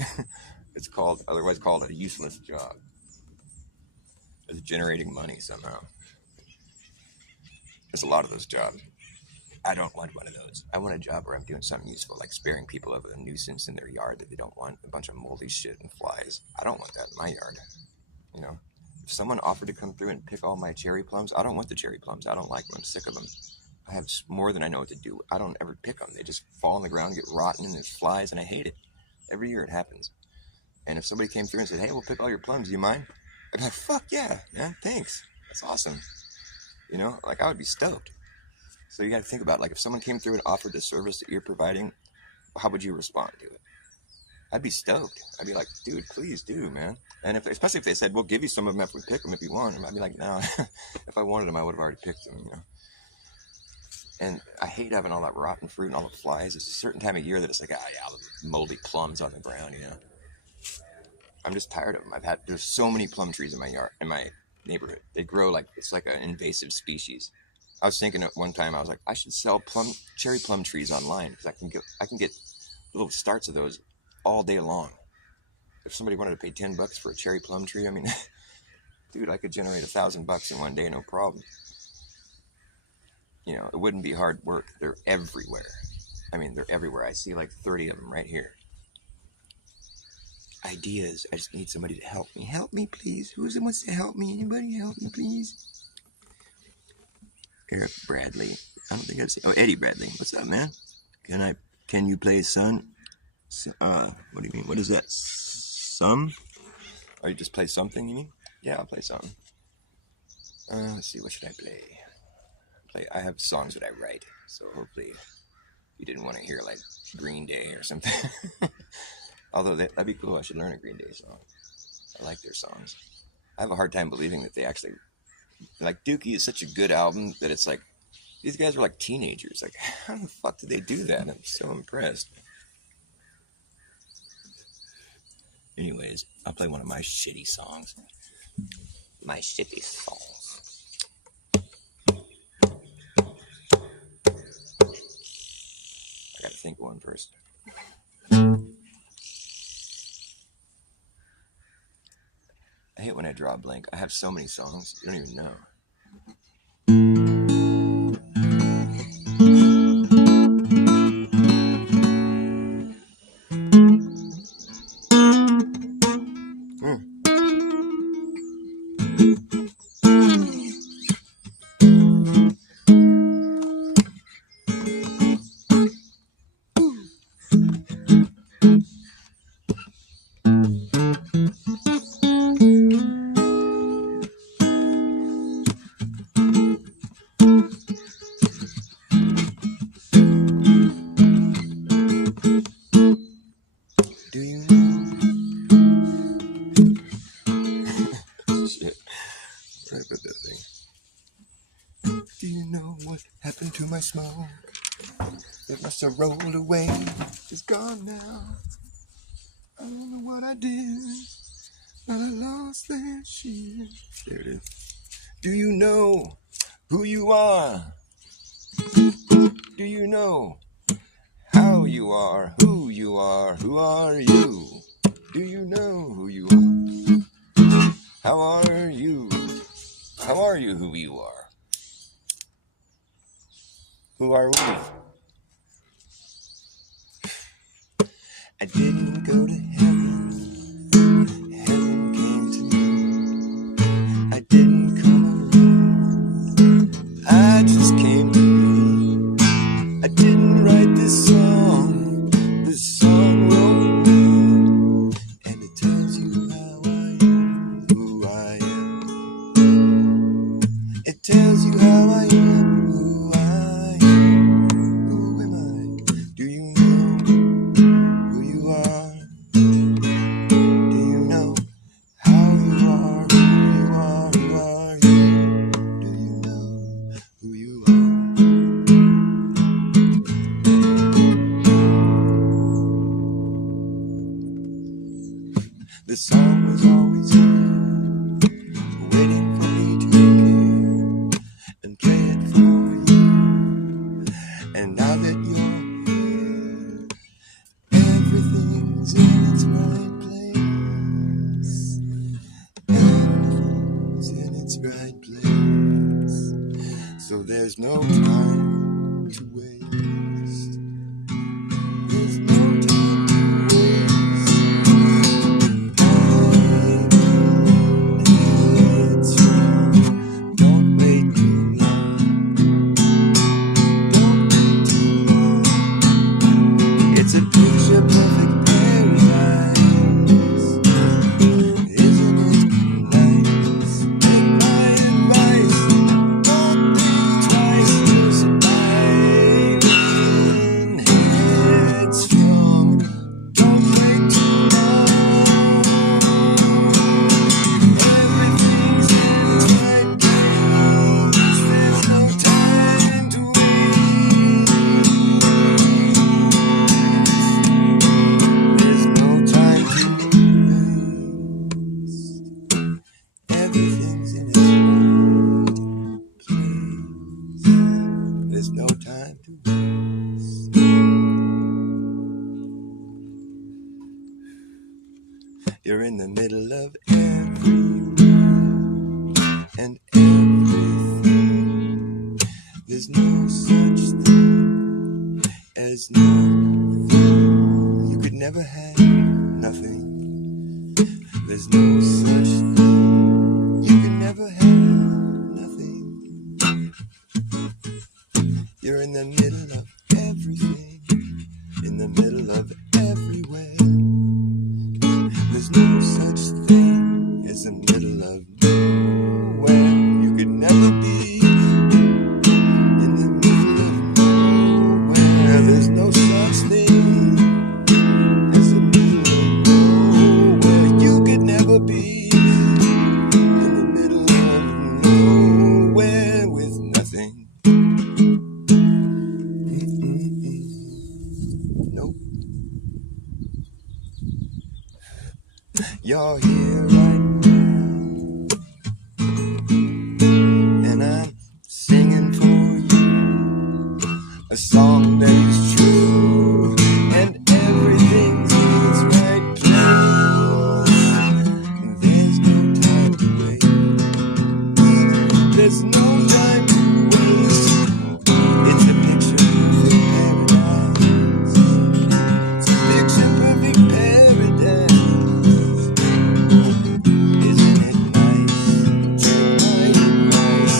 it's otherwise called a useless job. It's generating money somehow. There's a lot of those jobs. I don't want one of those. I want a job where I'm doing something useful, like sparing people of a nuisance in their yard that they don't want, a bunch of moldy shit and flies. I don't want that in my yard. If someone offered to come through and pick all my cherry plums, I don't want the cherry plums. I don't like them. I'm sick of them. I have more than I know what to do. I don't ever pick them. They just fall on the ground, get rotten, and there's flies, and I hate it. Every year it happens. And if somebody came through and said, hey, we'll pick all your plums, do you mind? I'd be like, fuck yeah, man, thanks. That's awesome. I would be stoked. So you got to think about, like, if someone came through and offered the service that you're providing, how would you respond to it? I'd be stoked. I'd be like, dude, please do, man. And especially if they said, we'll give you some of them if we pick them if you want them, I'd be like, no. If I wanted them, I would have already picked them, And I hate having all that rotten fruit and all the flies. It's a certain time of year that it's like, all the moldy plums on the ground, I'm just tired of them. There's so many plum trees in my yard, in my neighborhood. They grow like, it's like an invasive species. I was thinking at one time, I was like, I should sell cherry plum trees online, because I can get little starts of those all day long. If somebody wanted to pay $10 for a cherry plum tree, dude, I could generate $1,000 in one day, no problem. It wouldn't be hard work. They're everywhere. They're everywhere. I see like 30 of them right here. Ideas. I just need somebody to help me. Help me, please. Who wants to help me? Anybody help me, please? Eric Bradley. I don't think I've seen. Oh, Eddie Bradley. What's up, man? Can you play Sun? What do you mean? What is that? Some? Or you just play something, you mean? Yeah, I'll play something. Let's see. What should I play? I have songs that I write, so hopefully you didn't want to hear like Green Day or something. Although that'd be cool. I should learn a Green Day song. I like their songs. I have a hard time believing that they actually, like, Dookie is such a good album that it's like, these guys were like teenagers. Like, how the fuck did they do that? I'm so impressed. Anyways, I'll play one of my shitty songs. My shitty songs. I gotta think one first. I hate when I draw a blank. I have so many songs, you don't even know. Do you know? Shit. Where did I put that thing? Do you know what happened to my smoke? It must have rolled away. It's gone now. I don't know what I did, but I lost that shit. There it is. Do you know who you are? Do you know how you are, who you are, who are you? Do you know who you are? How are you? How are you who you are? Who are we? I didn't go to heaven, heaven came to me. I didn't come around, I just came to be. I didn't write this song wrote me. And it tells you how I am, who I am. It tells you how I am, who I am. Who am I? Do you know who you are? Do you know how you are, who you are, who are you? Do you know who you are? The song was always here, waiting for me to appear and play it for you. And now that you're here, everything's in its right place. Everything's in its right place. So there's no time to waste. There's no time to waste. It's wrong. Don't wait too long. Don't wait too long. It's a picture perfect paradise. Isn't it nice? Take my advice. Don't think twice. You're surviving. Headstrong. Don't wait too long. Everything's in its right place. There's no time to waste. There's no time to waste. Everything's in its right place. There's no time to waste. You're in the middle of everywhere and everything. There's no such thing as nothing. You could never have nothing. There's no such thing. You could never have nothing. You're in the middle of everything, in the middle of everywhere. There's no such thing as the middle of nowhere. You could never be in the middle of nowhere. There's no such thing as the middle of nowhere. You could never be in the middle of nowhere with nothing. Nope. You're here right now, and I'm singing for you a song that is true, and everything's in its right place. There's no time to waste. There's no time to waste. It's a picture perfect paradise. It's a picture perfect paradise. Isn't it nice? Take my advice.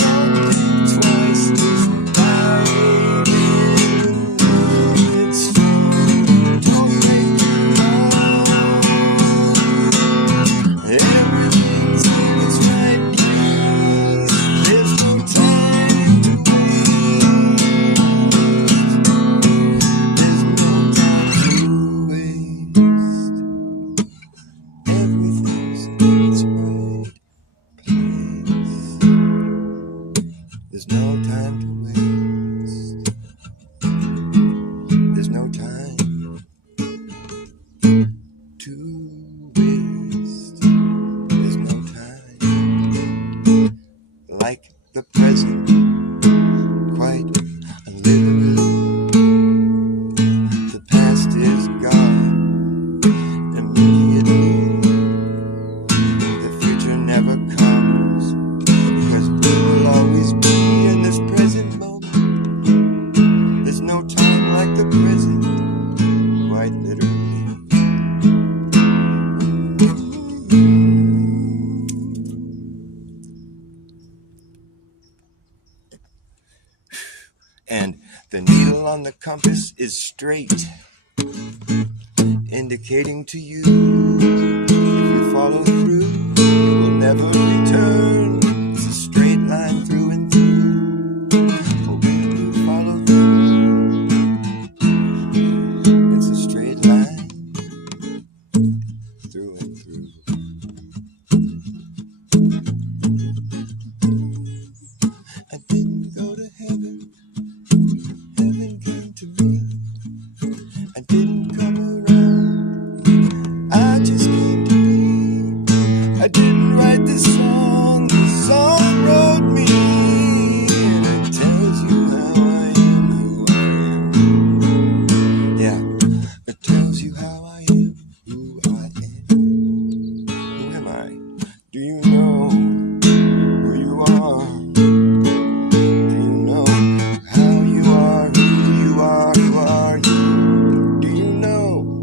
Don't think twice. Just dive in. the present, quite literally. The past is gone immediately. The future never comes, because we will always be in this present moment. There's no time like the present, quite literally. And the needle on the compass is straight, indicating to you, if you follow through, you will never return. It's a straight line through and through. But when you follow through, it's a straight line through and through. I didn't go to heaven, heaven came to me. I didn't come around, I just came to be. I didn't write this song, the song wrote me. And it tells you how I am, who I am. Yeah, it tells you how I am, who I am. Who am I? Do you know who you are? Do you know how you are, who you are, who are you? Do you know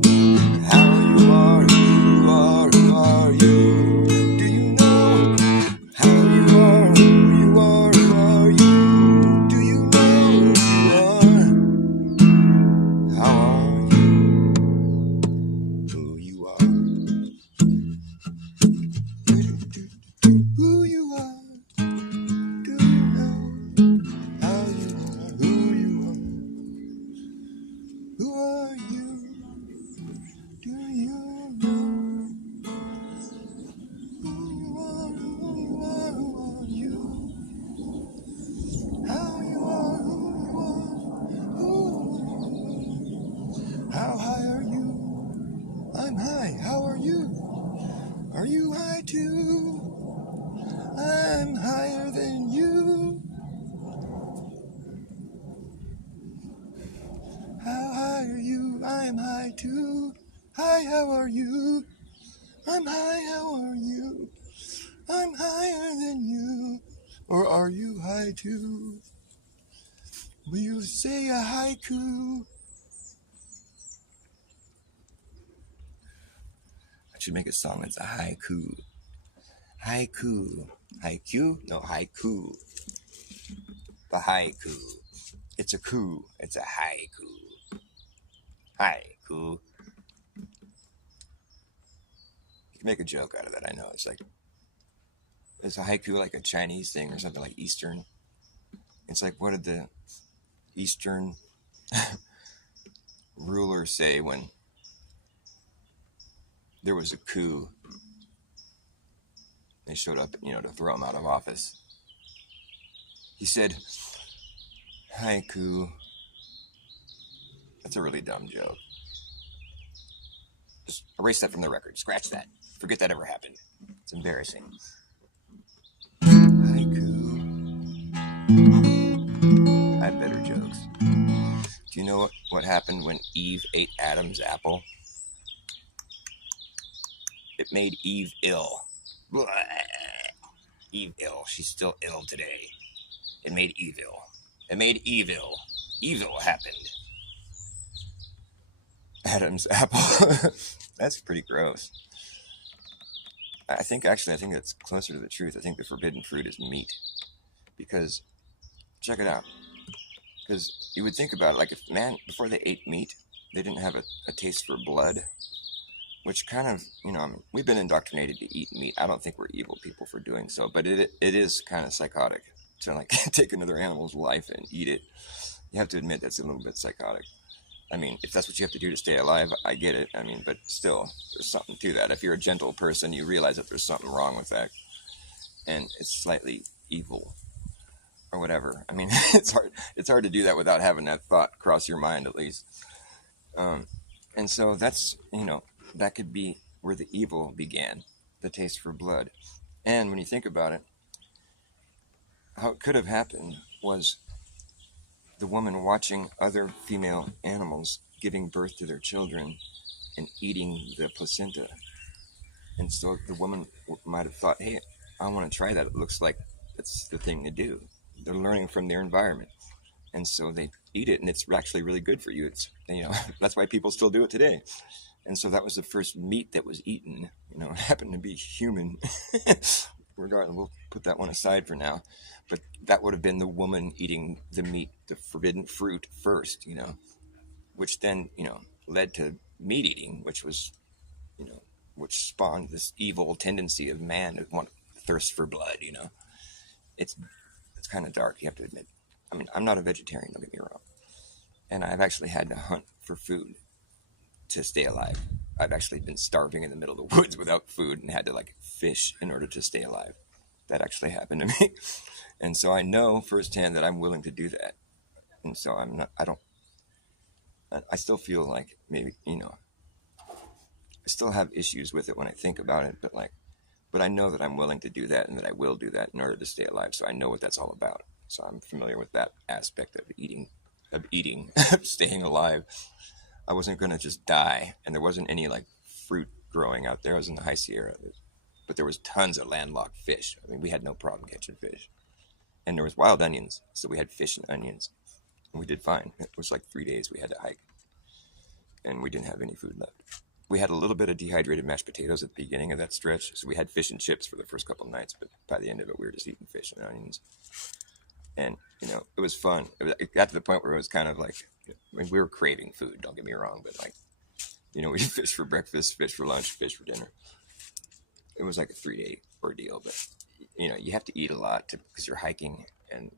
how you are, who you are, who are you? Do you know how you are, who you are, who are you? Do you know who you are? How are you? Who you are? Who you are? Do you know how you are, who you are? Who are you? Do you know who you are, who you are, who are you? How you are, who you are, how high are you? I'm high, how are you? Are you high too? I'm higher than you. How high are you? I'm high too. Hi, how are you? I'm high, how are you? I'm higher than you. Or are you high too? Will you say a haiku? I should make a song that's a haiku. Haiku. Haiku? No, haiku. The haiku. It's a coup. It's a haiku. Haiku. You can make a joke out of that, I know. It's like, is a haiku like a Chinese thing or something like Eastern? It's like, what did the Eastern rulers say when there was a coup? They showed up, to throw him out of office. He said, haiku. That's a really dumb joke. Just erase that from the record. Scratch that. Forget that ever happened. It's embarrassing. Haiku. I have better jokes. Do you know what happened when Eve ate Adam's apple? It made Eve ill. Blah. Eve ill. She's still ill today. It made Eve ill. It made Eve ill. Evil happened. Adam's apple. That's pretty gross. I think it's closer to the truth. I think the forbidden fruit is meat. Because, check it out. Because you would think about it, like if man, before they ate meat, they didn't have a taste for blood. Which kind of, we've been indoctrinated to eat meat. I don't think we're evil people for doing so. But it is kind of psychotic to like take another animal's life and eat it. You have to admit that's a little bit psychotic. I mean, if that's what you have to do to stay alive, I get it. I mean, but still, there's something to that. If you're a gentle person, you realize that there's something wrong with that. And it's slightly evil or whatever. I mean, it's hard to do that without having that thought cross your mind, at least. And so that's, that could be where the evil began, the taste for blood. And when you think about it, how it could have happened was the woman watching other female animals giving birth to their children and eating the placenta. And so the woman might have thought, hey, I want to try that. It looks like it's the thing to do. They're learning from their environment. And so they eat it, and it's actually really good for you. It's, that's why people still do it today. And so that was the first meat that was eaten. It happened to be human. Regardless, we'll put that one aside for now. But that would have been the woman eating the meat, the forbidden fruit first, which then, led to meat eating, which was, which spawned this evil tendency of man to want thirst for blood. It's kind of dark, you have to admit. I mean, I'm not a vegetarian, don't get me wrong. And I've actually had to hunt for food to stay alive. I've actually been starving in the middle of the woods without food and had to fish in order to stay alive. That actually happened to me. And so I know firsthand that I'm willing to do that. And so I still feel like maybe, I still have issues with it when I think about it, but I know that I'm willing to do that and that I will do that in order to stay alive. So I know what that's all about. So I'm familiar with that aspect of eating, staying alive. I wasn't going to just die, and there wasn't any fruit growing out there. I was in the High Sierra, but there was tons of landlocked fish. I mean, we had no problem catching fish, and there was wild onions, so we had fish and onions, and we did fine. It was 3 days we had to hike, and we didn't have any food left. We had a little bit of dehydrated mashed potatoes at the beginning of that stretch, so we had fish and chips for the first couple of nights, but by the end of it, we were just eating fish and onions. And, it was fun. It got to the point where it was kind of we were craving food, don't get me wrong, but we fish for breakfast, fish for lunch, fish for dinner. It was a 3-day ordeal, but, you have to eat a lot because you're hiking and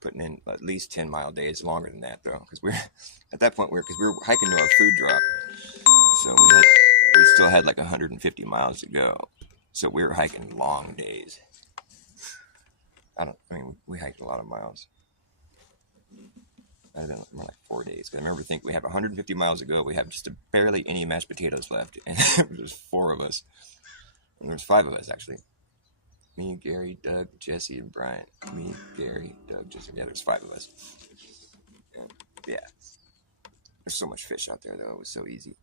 putting in at least 10-mile days, longer than that though, because at that point, because we were hiking to our food drop. So we still had 150 miles to go. So we were hiking long days. We hiked a lot of miles. I've been more 4 days. Because I remember thinking we have 150 miles to go. We have just barely any mashed potatoes left. And there's 4 of us. And there's 5 of us, actually. Me, Gary, Doug, Jesse, and Brian. Me, Gary, Doug, Jesse. Yeah, there's 5 of us. And, yeah. There's so much fish out there, though. It was so easy.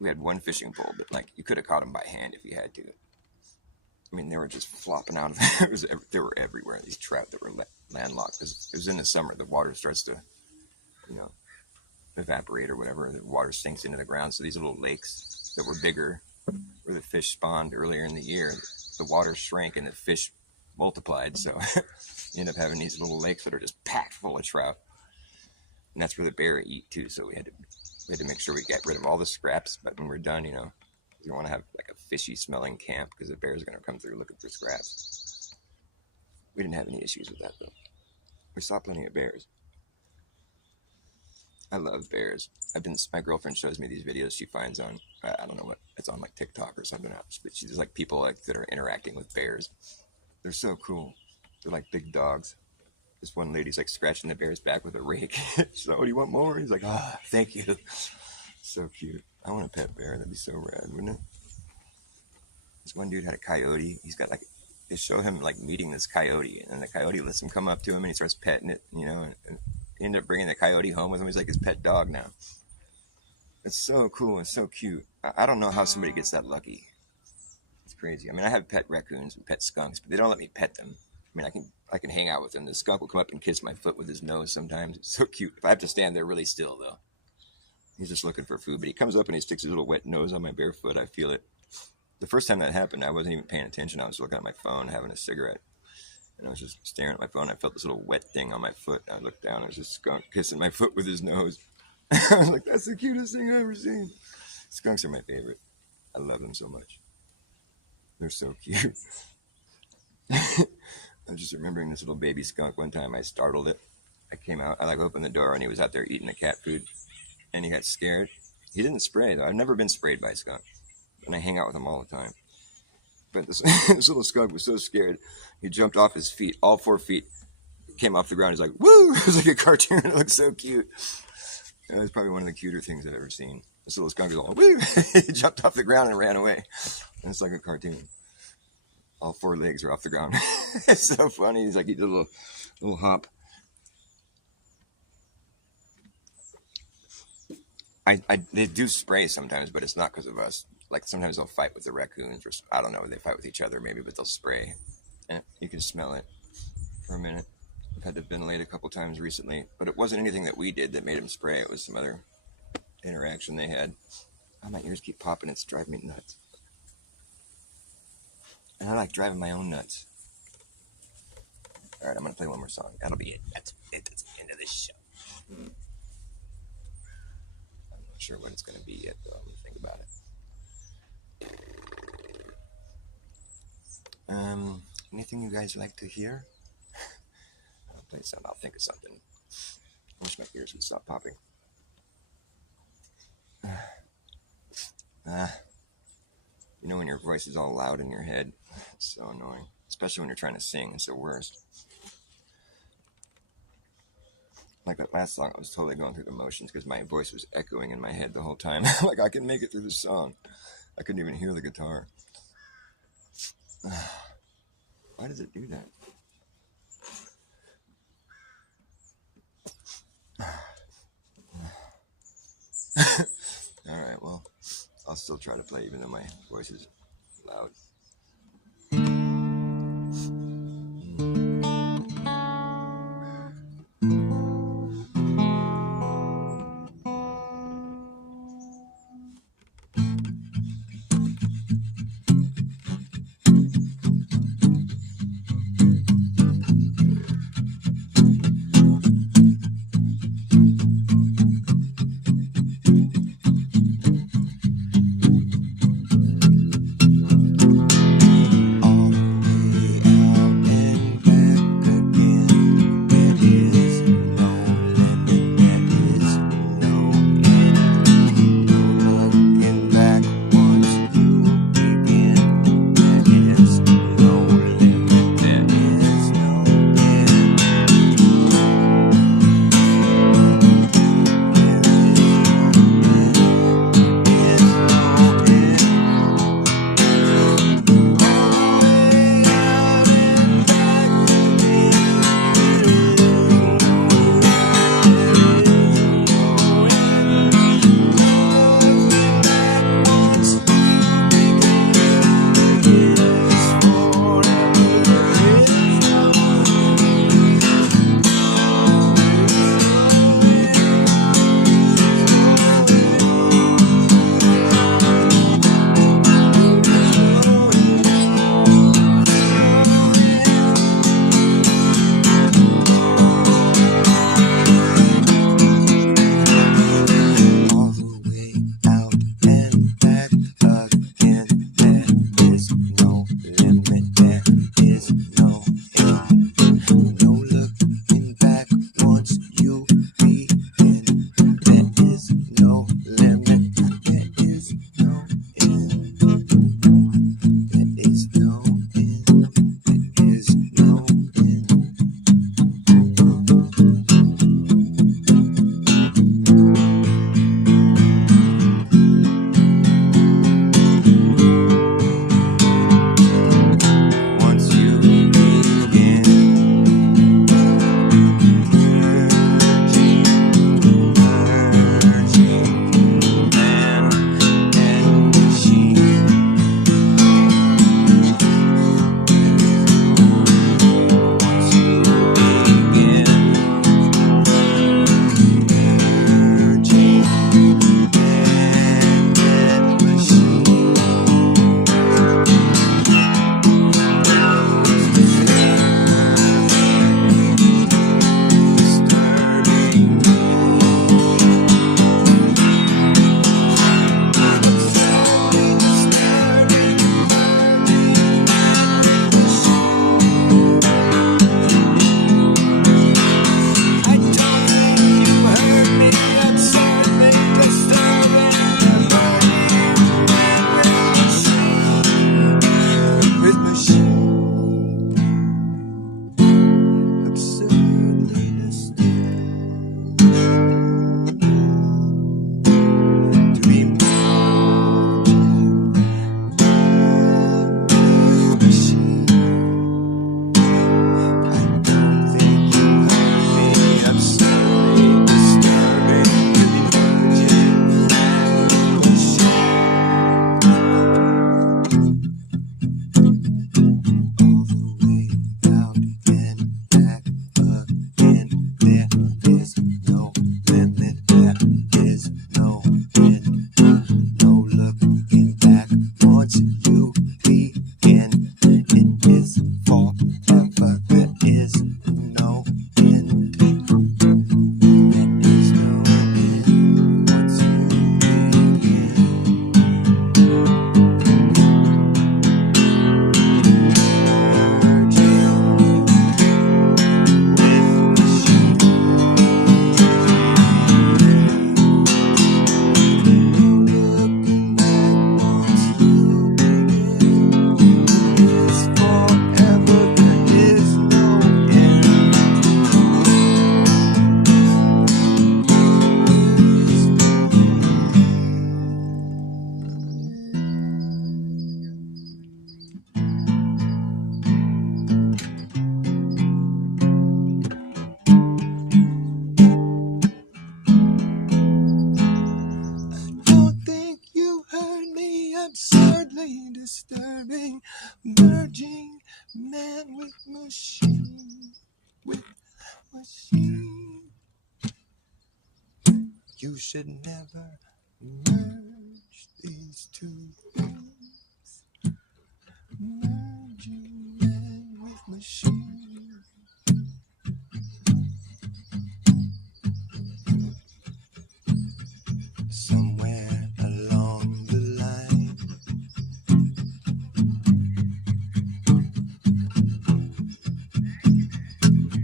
We had one fishing pole, but you could have caught them by hand if you had to. I mean, they were just flopping out of there. They were everywhere, these trout that were landlocked. It was in the summer. The water starts to, evaporate or whatever. The water sinks into the ground. So these little lakes that were bigger, where the fish spawned earlier in the year, the water shrank and the fish multiplied. So you end up having these little lakes that are just packed full of trout. And that's where the bear eat, too. So we had to make sure we get rid of all the scraps. But when we're done, you don't want to have a fishy smelling camp because the bears are going to come through looking for scraps. We didn't have any issues with that though. We saw plenty of bears. I love bears. My girlfriend shows me these videos she finds on, I don't know what, it's on TikTok or something else, but she's people that are interacting with bears. They're so cool. They're big dogs. This one lady's scratching the bear's back with a rake. She's like, oh, do you want more? He's like, thank you. So cute. I want a pet bear. That'd be so rad, wouldn't it? This one dude had a coyote. He's got they show him meeting this coyote, and the coyote lets him come up to him, and he starts petting it, and he ended up bringing the coyote home with him. He's his pet dog now. It's so cool and so cute. I don't know how somebody gets that lucky. It's crazy. I mean, I have pet raccoons and pet skunks, but they don't let me pet them. I mean, I can hang out with them. The skunk will come up and kiss my foot with his nose sometimes. It's so cute. If I have to stand there really still, though. He's just looking for food, but he comes up and he sticks his little wet nose on my bare foot. I feel it. The first time that happened, I wasn't even paying attention. I was looking at my phone, having a cigarette, and I was just staring at my phone. I felt this little wet thing on my foot. I looked down, and there's a skunk kissing my foot with his nose. I was like, that's the cutest thing I've ever seen. Skunks are my favorite. I love them so much. They're so cute. I'm just remembering this little baby skunk. One time I startled it. I came out, I opened the door, and he was out there eating the cat food. And he got scared. He didn't spray, though. I've never been sprayed by a skunk. And I hang out with him all the time. But this little skunk was so scared, he jumped off his feet. All 4 feet came off the ground. He's like, woo! It was like a cartoon. It looked so cute. It was probably one of the cuter things I've ever seen. This little skunk is all, woo! He jumped off the ground and ran away. And it's like a cartoon. all four legs are off the ground. It's so funny. He's like, he did a little hop. They do spray sometimes, but it's not because of us. Like sometimes they'll fight with the raccoons, or I don't know, they fight with each other maybe, but they'll spray. And you can smell it for a minute. I've had to ventilate a couple times recently, but it wasn't anything that we did that made them spray. It was some other interaction they had. Oh, my ears keep popping. It's driving me nuts. And I like driving my own nuts. All right, I'm going to play one more song. That'll be it. That's it. That's the end of this show. I'm not sure what it's going to be yet, though. I'm going to think about it. Anything you guys like to hear? I'll play something. I'll think of something. I wish my ears would stop popping. You know when your voice is all loud in your head? It's so annoying. Especially when you're trying to sing. It's the worst. Like that last song, I was totally going through the motions because my voice was echoing in my head the whole time. Like I could make it through the song. I couldn't even hear the guitar. Why does it do that? All right, well, I'll still try to play even though my voice is loud. once you begin, it is forever. There is no end. There is no end once you begin. Absurdly disturbing, merging man with machine, with machine. You should never merge these two things, merging man with machine. Somewhere along the line,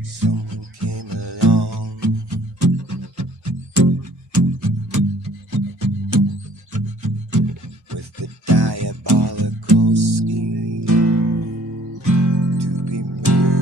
someone came along with the diabolical scheme to be merged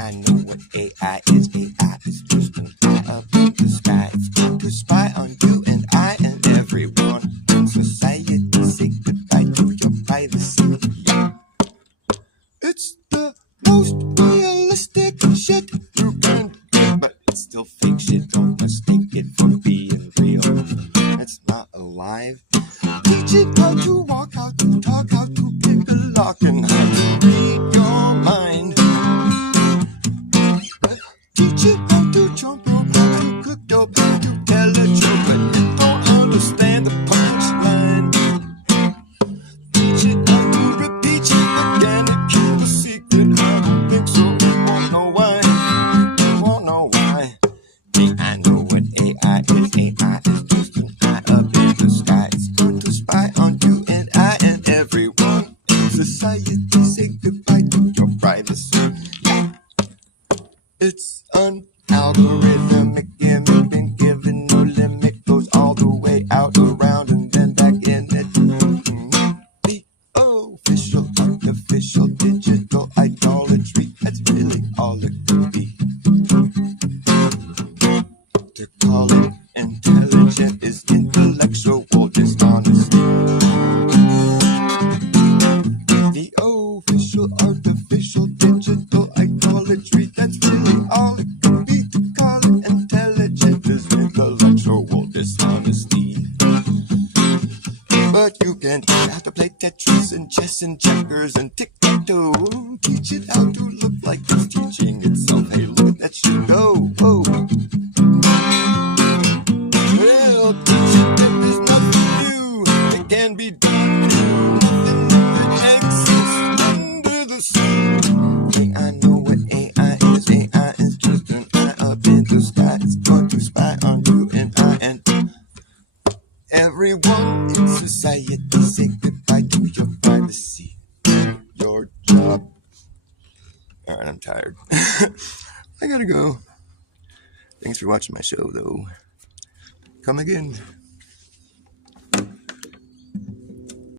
I know what AI is. AI is just an eye up in the sky. It's going to spy on you and I and everyone in society. Say goodbye to your privacy. Yeah. It's the most realistic shit you can get, but it's still fake shit. Don't mistake it for being real. It's not alive. Teach it how to walk, how to talk, how to pick a lock, and how to read your mind. Teach it how to jump rope, how to cook dope, how to tell a joke, but it don't understand the punchline. Teach it how to repeat it again and keep a secret. I don't think so. You won't know why. You won't know why. Hey, I know what AI is. AI is just an eye up in the sky. It's going to spy on you and I and everyone in society. Say goodbye to your privacy. Yeah. It's an algorithmic gimmick, been given no limit, goes all the way out, around, and then back in it. The official, artificial, digital idolatry, that's really all it could be. To call it intelligent is intellectual dishonesty. The official, artificial, digital idolatry, that's really all it could be. To call it intelligent is intellectual dishonesty. But you can teach how to play Tetris and chess and checkers and tic-tac-toe. Teach it how to look like it's teaching itself. Hey, look at that shit go. Oh. Well, teach it that there's nothing new that can be done. Nothing that exists under the sun. Hey, I know what AI is. AI is just an eye up in the sky. It's going to spy on you and I and everyone in society. Say goodbye to your privacy. Your job. Alright, I'm tired. I gotta go. Thanks for watching my show, though. Come again.